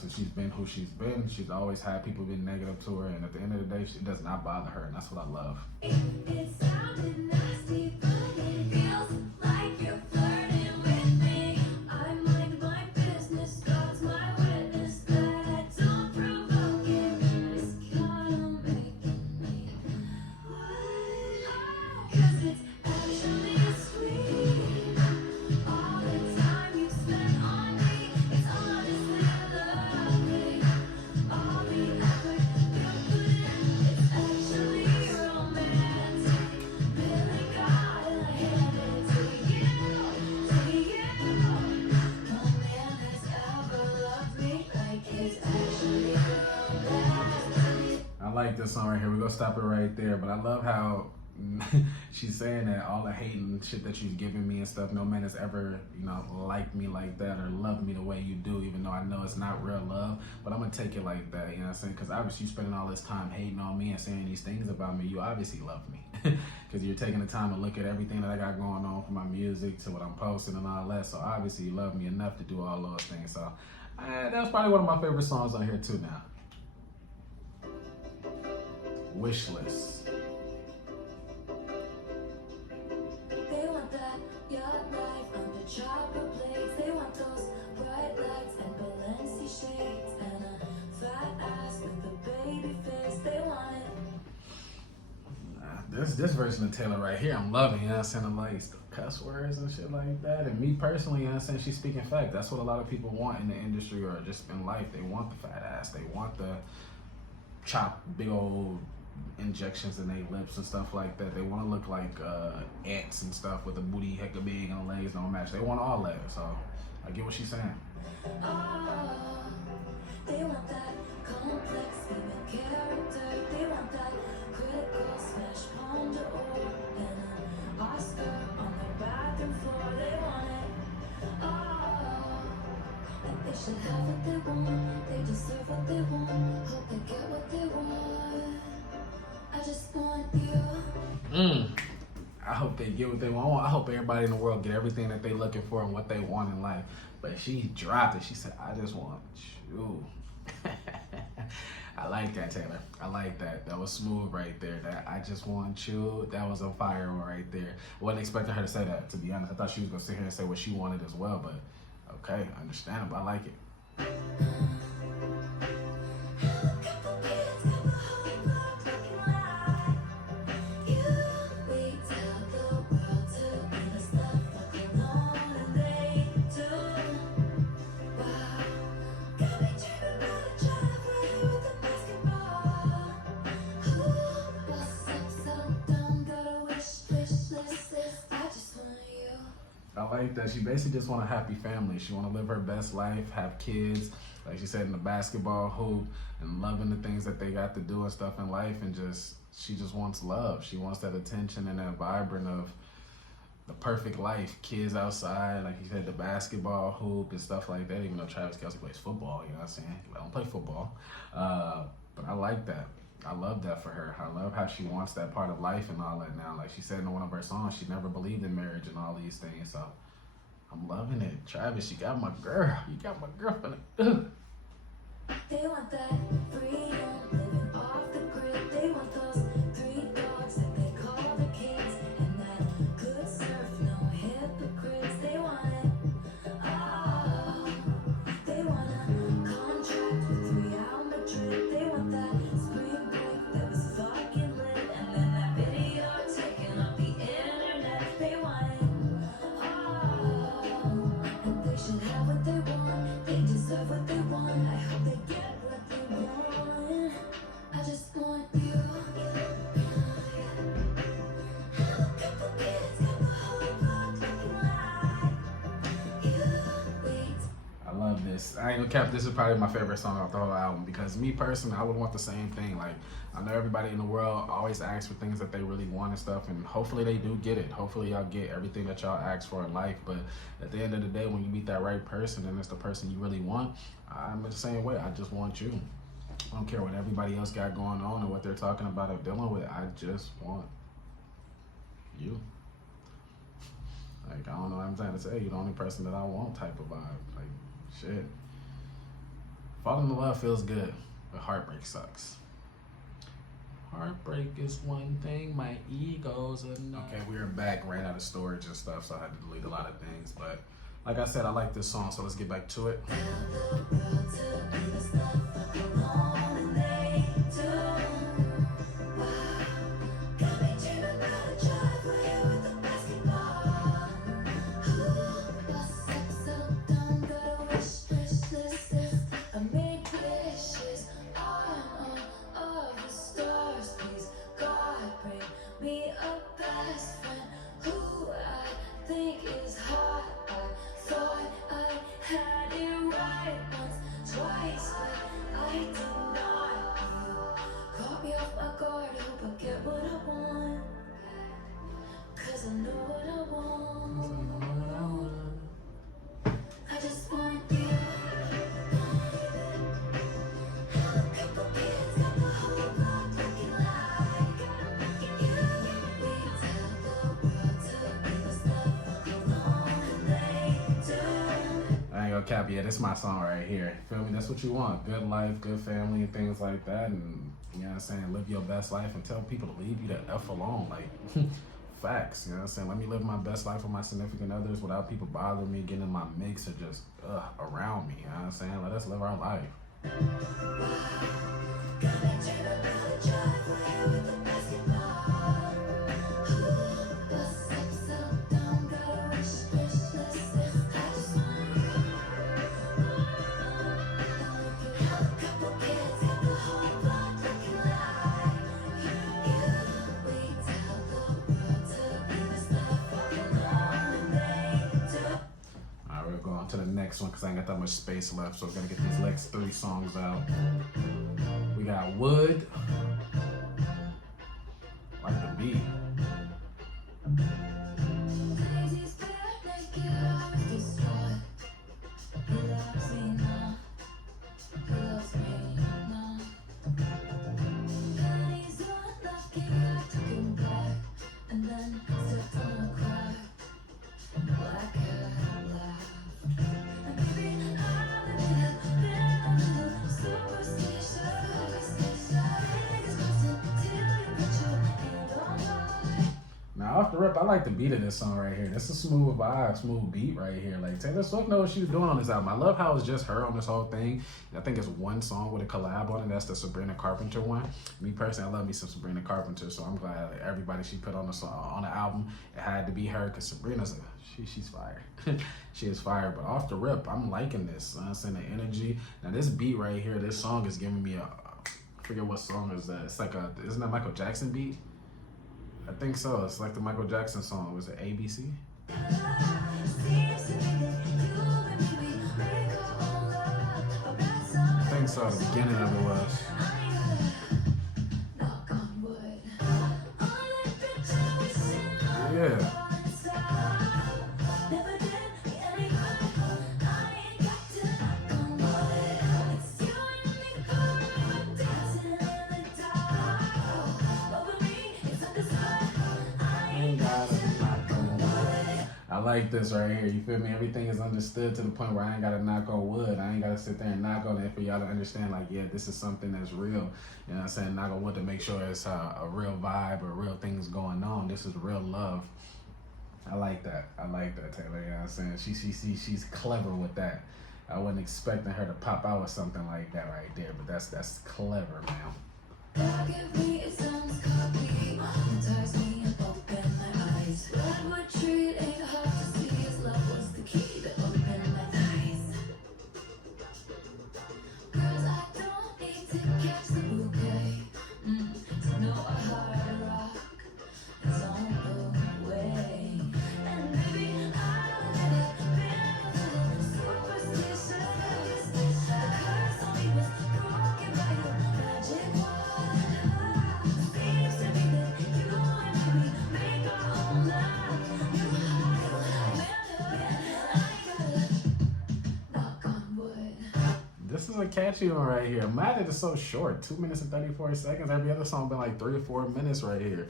Since she's been who she's been, she's always had people being negative to her. And at the end of the day, it does not bother her. And that's what I love. It sounded nasty, but it feels like you're flirting with me. I mind my business, God's my witness that I don't provoke it. It's kinda making me what? 'Cause it's actually sweet. All the time you spend on me, it's honestly lovely. All the effort you put in, it's actually romantic. Really gotta hand it to you. No man has ever loved me like it's actually romantic. I like this song right here. We're going to stop it right there. But I love how she's saying that all the hate and shit that she's giving me and stuff, no man has ever, liked me like that or loved me the way you do, even though I know it's not real love. But I'm going to take it like that, you know what I'm saying? Because obviously you spending all this time hating on me and saying these things about me, you obviously love me. Because you're taking the time to look at everything that I got going on from my music to what I'm posting and all that. So obviously you love me enough to do all those things. So that's probably one of my favorite songs on here too now. Wishlist. They want that yacht life under chopper blades. They want those bright lights and Balenci shades and a fat ass with a baby face. They want it. This version of Taylor right here, I'm loving, you know what I'm saying? I'm like cuss words and shit like that. And me personally, you know what I'm saying? She's speaking fact. That's what a lot of people want in the industry or just in life. They want the fat ass. They want the chop big old injections in their lips and stuff like that. They want to look like ants and stuff with a booty hecka big and the legs don't match. They want all that. So I get what she's saying. Oh, they want that complex female character. They want that critical smash ponder and an Oscar on their bathroom floor. They want it. Oh, and they should have what they want. They deserve what they want. Hope they get what they want. I just want you. I hope they get what they want. I hope everybody in the world get everything that they're looking for and what they want in life. But she dropped it. She said, I just want you. I like that, Taylor. I like that. That was smooth right there. That I just want you. That was a fire right there. I wasn't expecting her to say that, to be honest. I thought she was going to sit here and say what she wanted as well. But Okay, understandable. I like it. I like that. She basically just want a happy family. She want to live her best life, have kids, like she said, in the basketball hoop, and loving the things that they got to do and stuff in life. And she just wants love. She wants that attention and that vibrant of the perfect life. Kids outside, like you said, the basketball hoop and stuff like that. Even though Travis Kelce plays football, you know what I'm saying? I don't play football. But I like that. I love that for her. I love how she wants that part of life and all that now. Like she said in one of her songs, she never believed in marriage and all these things. So I'm loving it. Travis, you got my girl. You got my girlfriend. They want that freedom, living off the grid. They want those 3 dogs that they call the kids, and that good surf, no hypocrites. They want it all. They want a contract with Real Madrid. They want that spring break that was fucking lit, and then that video taken off the internet. They want it all, and they should have what they want. They deserve what they want. I hope they get what they want. I just want you. Have a couple kids, got the whole block looking like you. Wait. I love this. I ain't gonna cap, this is probably my favorite song off the whole album, because me personally, I would want the same thing. Like, I know everybody in the world always asks for things that they really want and stuff, and hopefully they do get it. Hopefully y'all get everything that y'all ask for in life, but at the end of the day, when you meet that right person and it's the person you really want, I'm the same way. I just want you. I don't care what everybody else got going on or what they're talking about or dealing with. I just want you. Like, I don't know what I'm trying to say. You're the only person that I want type of vibe. Like, shit. Falling in love feels good, but heartbreak sucks. Heartbreak is one thing, my ego's another. Okay, we are back. Ran out of storage and stuff, so I had to delete a lot of things. But like I said, I like this song, so let's get back to it. Cap, yeah, this is my song right here. Feel me? That's what you want. Good life, good family, and things like that. And you know what I'm saying? Live your best life and tell people to leave you the F alone. Like, facts. You know what I'm saying? Let me live my best life with my significant others without people bothering me, getting in my mix, or just around me. You know what I'm saying? Let us live our life. To the next one because I ain't got that much space left, so we're gonna get these next 3 songs out. We got Wood. Like the beat. Off the rip, rip, I like the beat of this song right here. This is a smooth vibe, smooth beat right here. Like Taylor Swift knows what she's doing on this album. I love how it's just her on this whole thing. I think it's one song with a collab on it. That's the Sabrina Carpenter one. Me personally, I love me some Sabrina Carpenter, so I'm glad that everybody she put on the song on the album, it had to be her because Sabrina's she's fire. She is fire. But off the rip, I'm liking this. I'm saying the energy. Now this beat right here, this song is giving me a I forget what song is that. It's like isn't that Michael Jackson beat? I think so. It's like the Michael Jackson song. Was it ABC? I think so. The beginning of it was. Yeah. I like this right here. You feel me? Everything is understood to the point where I ain't gotta knock on wood. I ain't gotta sit there and knock on it for y'all to understand. Like, yeah, this is something that's real. You know what I'm saying? Knock on wood to make sure it's a real vibe or real things going on. This is real love. I like that. I like that, Taylor. You know what I'm saying? She's clever with that. I wasn't expecting her to pop out with something like that right there, but that's clever, man. Forgive me, it sounds cocky. Ties me and open my eyes. Redwood tree ain't hard to see. His love was the key to open my eyes. Girls, I don't need to catch the bouquet. To know a hard rock is on the way. And baby, I'll let it be a little superstitious. The curse on me was broken by your magic wand. Seems to me that you and me make our own life. You knock on wood. This is a catchy one right here. I'm mad that it's so short. 2 minutes and 34 seconds. Every other song been like 3 or 4 minutes right here.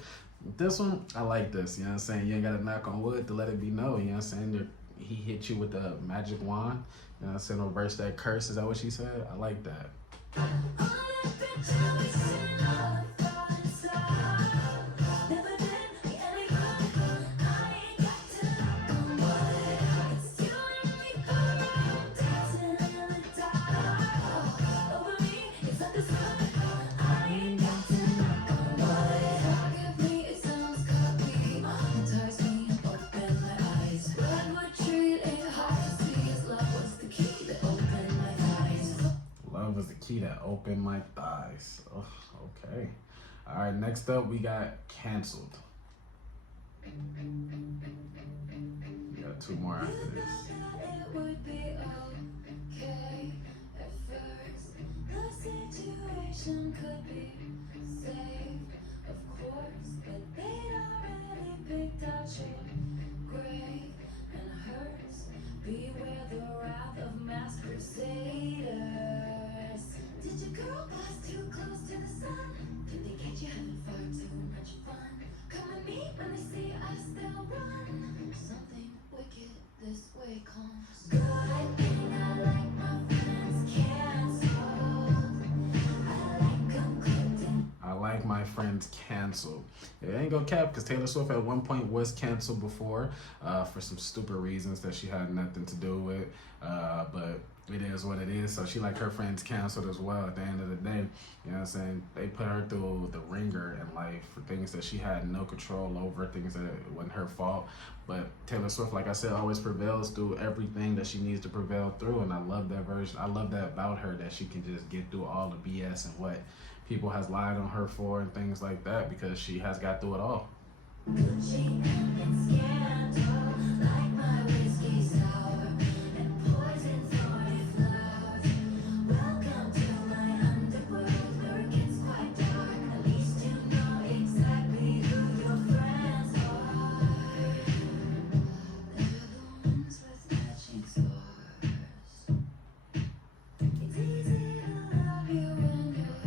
This one, I like this. You know what I'm saying? You ain't gotta knock on wood to let it be known. You know what I'm saying? He hit you with the magic wand. You know what I'm saying? Reverse that curse. Is that what she said? I like that. Love was the key that opened my thighs. Oh, okay. All right, next up we got Cancelled. We got 2 more after this. It would be okay at first. The situation could be safe, of course, but they'd already picked out your grave and hurts. Beware the wrath of mass crusaders. Did your girl pass too close to the sun? Did they catch you having far too much fun? Come and meet when they see us, they'll run. Something wicked this way comes. Good thing I like my friends canceled. I like concluding. I like my friends Cancelled. It ain't gonna cap because Taylor Swift at one point was canceled before for some stupid reasons that she had nothing to do with. But it is what it is. So she like her friends Cancelled as well at the end of the day. You know what I'm saying? They put her through the ringer in life for things that she had no control over, things that it wasn't her fault. But Taylor Swift, like I said, always prevails through everything that she needs to prevail through. And I love that version. I love that about her, that she can just get through all the BS and what people has lied on her for and things like that, because she has got through it all. Gucci and scandal, like my whiskey sour and poison thorny flowers. Welcome to my underworld where it gets quite dark. At least you know exactly who your friends are. They're the ones with matching scars. It's easy to love you when you're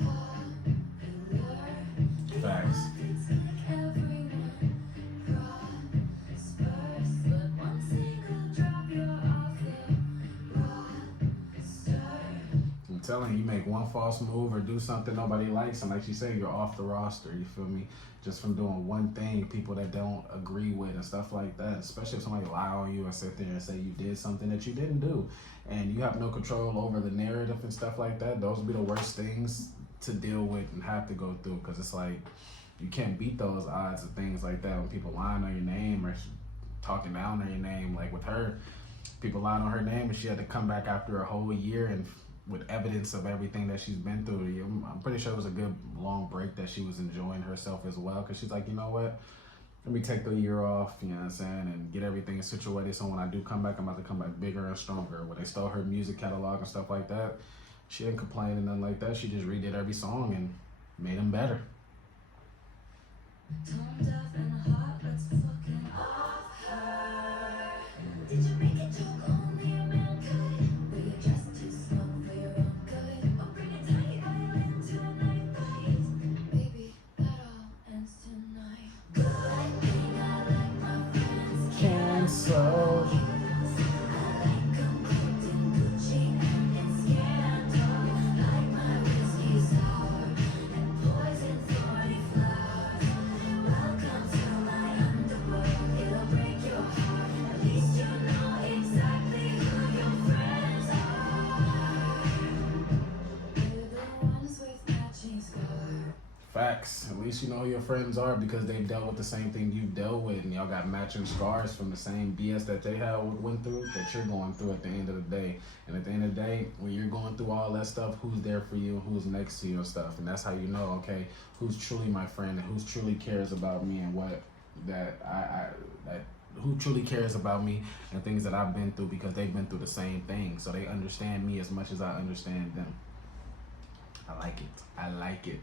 popular. Facts. It's like everyone telling you, make one false move or do something nobody likes, and like she said, you're off the roster. You feel me? Just from doing one thing, people that don't agree with and stuff like that. Especially if somebody lie on you and sit there and say you did something that you didn't do, and you have no control over the narrative and stuff like that. Those would be the worst things to deal with and have to go through, because it's like you can't beat those odds of things like that when people lying on your name or talking down on your name. Like with her, people lied on her name and she had to come back after a whole year and with evidence of everything that she's been through. I'm pretty sure it was a good long break that she was enjoying herself as well, because she's like, you know what, let me take the year off, you know what I'm saying, and get everything situated, so when I do come back, I'm about to come back bigger and stronger. When they stole her music catalog and stuff like that, she didn't complain and nothing like that. She just redid every song and made them better. Toned up and hot, let's fucking off her. Did you make a joke only a man could? Were you just too smug for your own good? I'll bring a tight violin to a night fight. Baby, that all ends tonight. Good thing I like my friends Cancel. I like 'em cooked in Gucci and in scandal. Like my whiskey sour and poison thorny flowers. Welcome to my underworld, it'll break your heart. At least you know exactly who your friends are. We're the ones with matching scars. Facts. At least you know who your friends are, because they dealt with the same thing you dealt with, and y'all got matching scars from the same BS that they went through, that you're going through at the end of the day. And at the end of the day, when you're going through all that stuff, who's there for you, who's next to you and stuff. And that's how you know, okay, who's truly my friend and who's truly cares about me, and what who truly cares about me and things that I've been through, because they've been through the same thing. So they understand me as much as I understand them. I like it. I like it.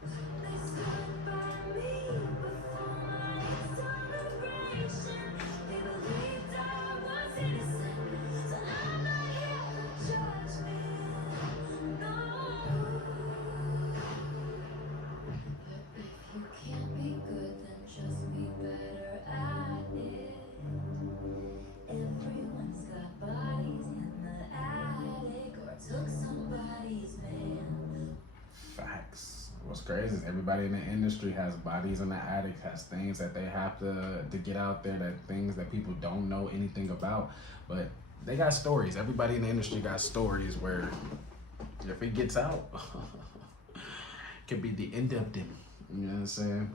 They stood by me before my celebration. They believed I was innocent, so I'm not here for judgment. No. But if you can't be good, then just be better at it. Everyone's got bodies in the attic, or took somebody's man. Facts. What's crazy is everybody in the industry has bodies in the attic, has things that they have to get out there, that things that people don't know anything about, but they got stories. Everybody in the industry got stories where if it gets out, it could be the end of them. You know what I'm saying?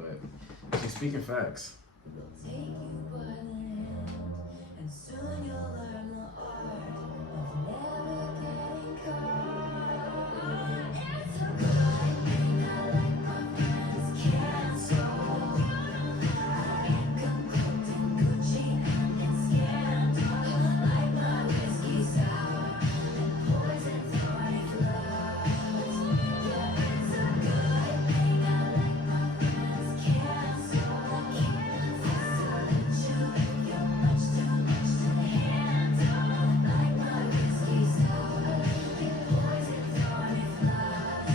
But she's speaking facts. We'll take you by the hand, and soon you'll learn the art of never getting caught. It's a good thing I like my friends canceled. I ain't come cooked in Gucci and in scandal. Like my whiskey sour and poison thorny flowers. Yeah, it's a good thing I like my friends canceled. So let you if you're much too much to handle. Like my whiskey sour and poison thorny flowers.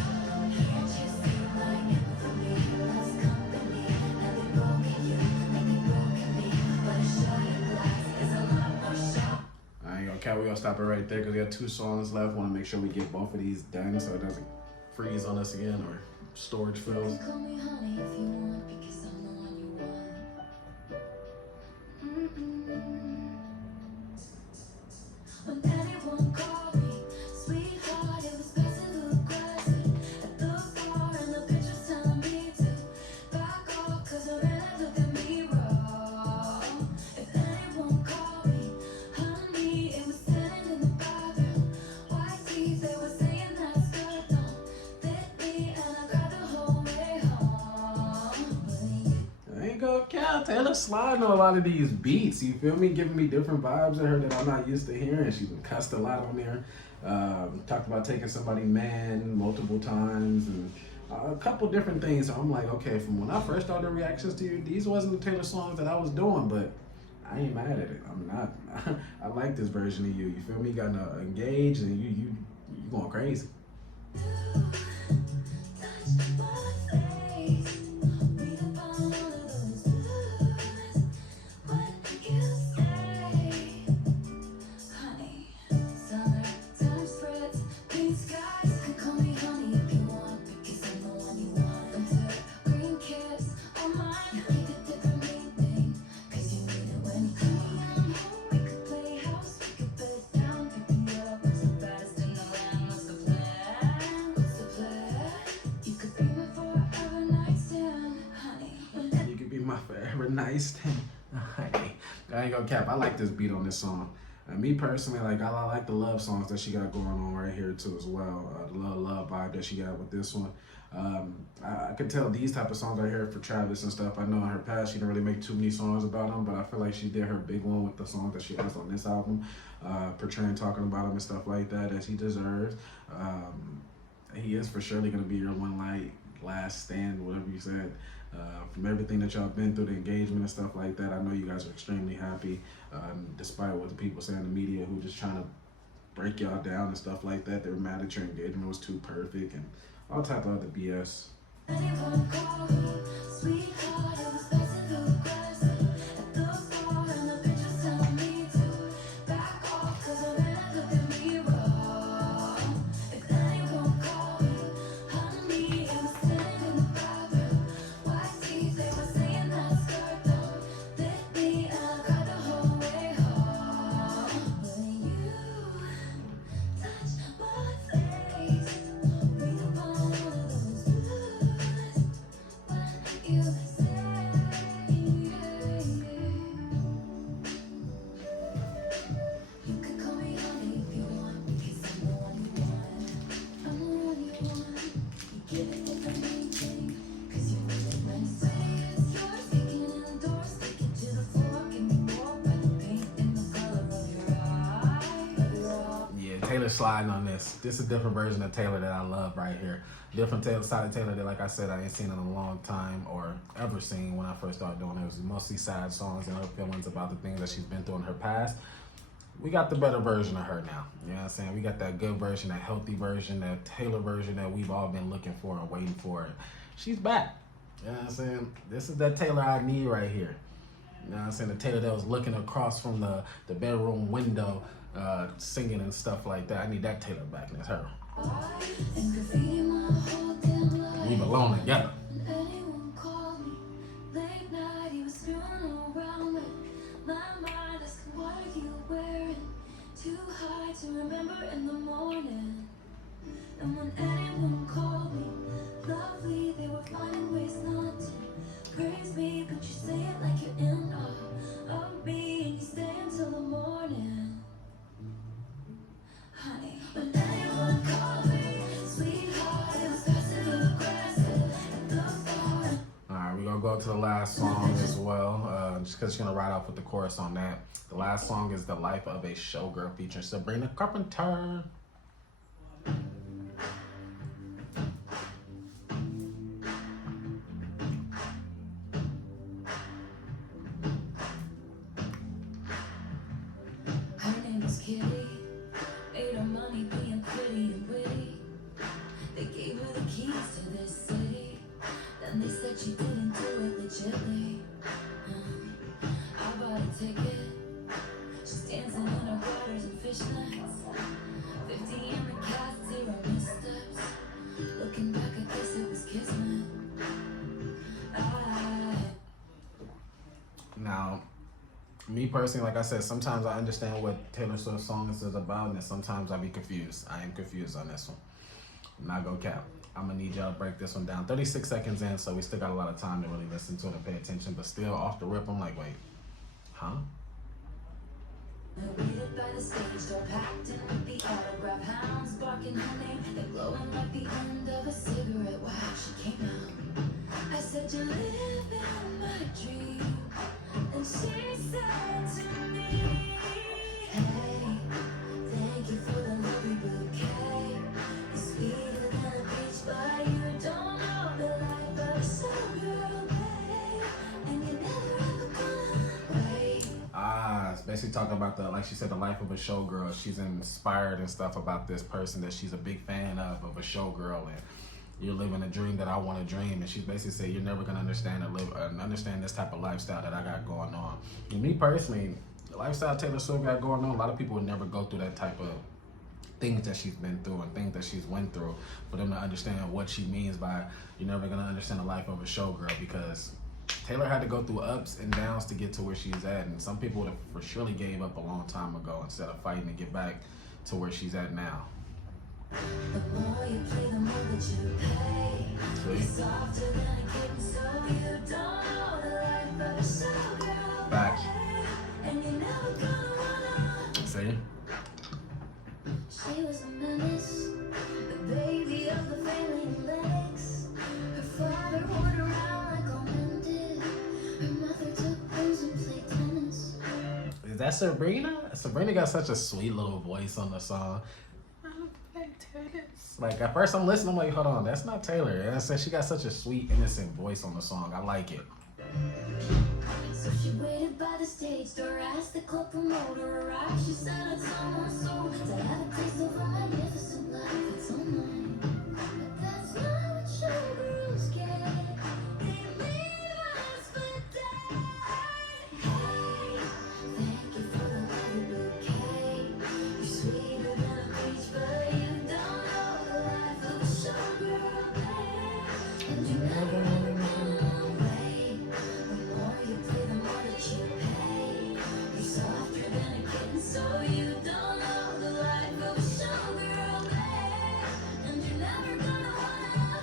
Can't you see my infamy loves company? And they broken you like they broken me. But a shot of glass is a lot more sharp. I ain't gonna count. We're gonna stop it right there because we got 2 songs left. Want to make sure we get both of these done so it doesn't freeze on us again or storage fills. You can call me honey if you want, because I'm the one you want. When anyone called me sweetheart, it was passive aggressive. At the bar and the bitch was telling me to back off, 'cause her man had looked at me wrong. If anyone called me honey, it was sitting in the bathroom. White teeth, they were saying that skirt don't fit me, and I cried the whole way home. But I ain't gonna count. Taylor sliding on a lot of these beats, you feel me? Giving me different vibes of her that I'm not used to hearing. She's been cussed a lot on there. Talked about taking somebody man multiple times and a couple different things. So I'm like, okay, from when I first started reactions to you, these wasn't the Taylor songs that I was doing, but I ain't mad at it. I'm not. I like this version of you. You feel me? Got engaged and you going crazy. touch my face, read about all of those blues. What you say, honey? Summertime spreads, pink skies nice thing. I ain't gonna cap. I like this beat on this song. Me personally, like I like the love songs that she got going on right here too as well. The love vibe that she got with this one. I could tell these type of songs right here for Travis and stuff. I know in her past she didn't really make too many songs about him, but I feel like she did her big one with the songs that she has on this album, portraying, talking about him and stuff like that as he deserves. He is for surely gonna be your one light, last stand, whatever you said. From everything that y'all been through, the engagement and stuff like that, I know you guys are extremely happy, despite what the people say in the media who just trying to break y'all down and stuff like that. They were mad that your engagement was too perfect and all type of other BS. Anyone call me sweetheart? It was best to look aggressive at the bar, and the bitch was telling me to back off, 'cause a man looked at me wrong. If anyone called me honey, it was sitting in the bathroom. White teeth, they were saying that skirt don't fit me, and I cried the whole way home. When you touch my face, breathe upon one of those blues. When you say, you can call me honey if you want, because I'm the one you want. I'm the one you want. You give it with a mean thing, 'cause you know that when it's yours, you're speaking in the door, sticking to the floor. Give me more by the paint in the color of your eye. Yeah, Taylor sliding on this. This is a different version of Taylor that I love right here. Different side of Taylor that, like I said, I ain't seen in a long time or ever seen when I first started doing it. It was mostly sad songs and her feelings about the things that she's been through in her past. We got the better version of her now. You know what I'm saying? We got that good version, that healthy version, that Taylor version that we've all been looking for and waiting for. She's back. You know what I'm saying? This is that Taylor I need right here. You know what I'm saying? The Taylor that was looking across from the bedroom window, singing and stuff like that. I need that Taylor back, and it's her. And graffiti my whole damn life. We belong together. When anyone called me late night, he was screwing around with my mind, asking what are you wearing? Too high to remember in the morning. And when anyone called me lovely, they were finding ways not to praise me. But you say it like you're in awe of me, and you stay until the morning. Honey, when anyone called me sweetheart, it was passive aggressive at the bar. Alright, we're gonna go to the last song as well, just because she's gonna ride off with the chorus on that. The last song is The Life of a Showgirl featuring Sabrina Carpenter. Her name was Kitty, made her money being pretty and witty. They gave her the keys to this city, then they said she didn't do it legitly. I bought a ticket, she's dancing in her garters and fishnets. 50 in the cast, 0 missteps. Looking back, I guess it was kismet. Now, me personally, like I said, sometimes I understand what Taylor Swift songs is about, and sometimes I be confused. I am confused on this one. I'm not gonna cap. I'm gonna need y'all to break this one down. 36 seconds in, so we still got a lot of time to really listen to it and pay attention, but still off the rip, I'm like, wait, huh? I waited by the stage door, packed in with the autograph hounds, barking her name, then glowing like the end of a cigarette. Wow, she came out. I said, you're living my dream. And she said to me, hey, thank you for the lovely bouquet. You're sweeter than a peach, but you don't know the life of a showgirl, babe. And you're never ever gonna wait. It's basically talking about like she said, the life of a showgirl. She's inspired and stuff about this person that she's a big fan of a showgirl, and you're living a dream that I want to dream. And she's basically saying you're never gonna understand understand this type of lifestyle that I got going on. And me personally, the lifestyle Taylor Swift got going on, a lot of people would never go through that type of things that she's been through and things that she's went through for them to understand what she means by you're never gonna understand the life of a showgirl, because Taylor had to go through ups and downs to get to where she's at, and some people would have for surely gave up a long time ago instead of fighting to get back to where she's at now. The more you play, the more that you pay. You're softer than a kitten, so you don't know the life Facts. See? She was a menace, the baby of the failing legs. Her father rode around like a man did. Her mother took pills and played tennis. Is that Sabrina? Sabrina got such a sweet little voice on the song. Like at first I'm listening, I'm like, hold on, that's not Taylor. And I said she got such a sweet, innocent voice on the song. I like it. So she waited by the stage door, asked the club promoter arrive. She said, it's on my soul to have a taste of a magnificent life. It's on mine, but that's not what showgirls get. They leave us for dead. Hey, thank you for the lovely bouquet. You're sweeter than a peach, but you don't know the life of a showgirl, babe. And you never run away. The more you play, the more that you pay. You're softer than a kitten, so you don't know the life of a showgirl, babe. And you're never gonna wanna.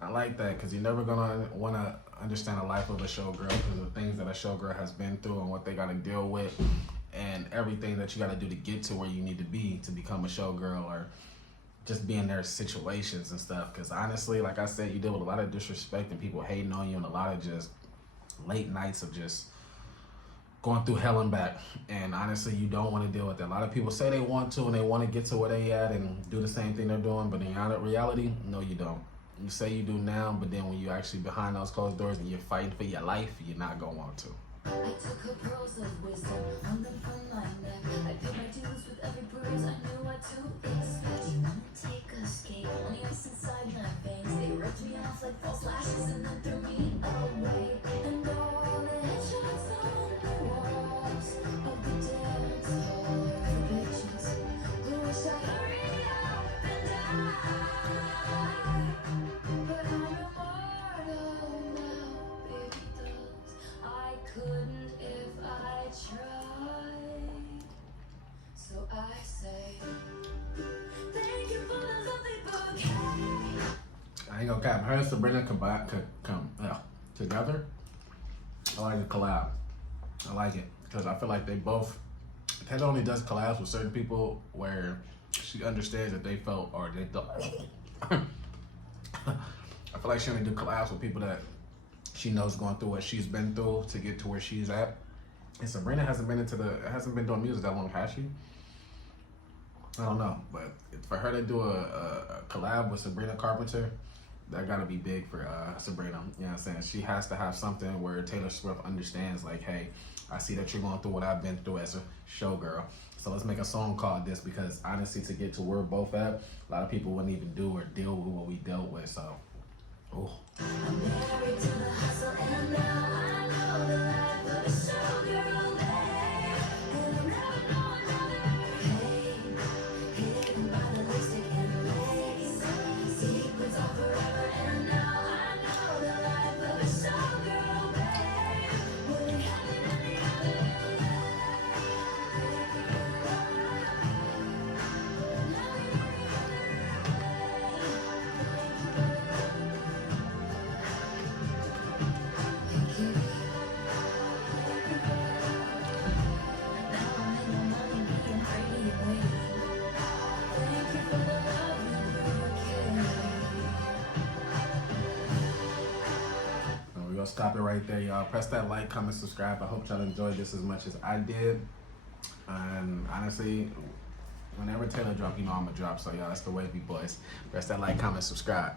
I like that because you're never gonna want to understand the life of a showgirl because of things that a showgirl has been through and what they got to deal with and everything that you got to do to get to where you need to be to become a showgirl or just be in their situations and stuff. Because honestly, like I said, you deal with a lot of disrespect and people hating on you and a lot of just late nights of just going through hell and back. And honestly, you don't want to deal with that. A lot of people say they want to and they want to get to where they at and do the same thing they're doing, but in reality, no, you don't. You say you do now, but then when you actually behind those closed doors and you're fighting for your life, you're not gonna want to. I took her pearls of wisdom, hung them from my neck. I paid my dues with every bruise, I knew what to expect. You wanna take a skate on the ice inside my veins. They ripped me off like false lashes and then threw me away. And all the headshots on the walls of the dance hall for bitches who wish I hurry up and die. But I'm immortal now, baby dolls. I couldn't if I tried. So I say, thank you for the lovely bouquet. I ain't gonna cap. Her and Sabrina come together. I like the collab. I like it because I feel like they both. Taylor only does collabs with certain people where she understands that they felt or they thought. I feel like she only do collabs with people that she knows going through what she's been through to get to where she's at. And Sabrina hasn't been doing music that long, has she? I don't know, but for her to do a collab with Sabrina Carpenter, that gotta be big for Sabrina. You know what I'm saying? She has to have something where Taylor Swift understands, like, hey, I see that you're going through what I've been through as a showgirl. So let's make a song called this because honestly, to get to where we're both at, a lot of people wouldn't even do or deal with what we dealt with. So, oh. I'm married to the hustle and now I know the life of a showgirl, babe. And I'll never know another. Hey, hidden by the lipstick and lace. Secrets are forever and now I know the life of a showgirl, babe. Wouldn't have it any other way. We're gonna stop it right there, y'all. Press that like, comment, subscribe. I hope y'all enjoyed this as much as I did. And honestly, whenever Taylor drop, you know I'm gonna drop. So y'all, that's the way we boys. Press that like, comment, subscribe.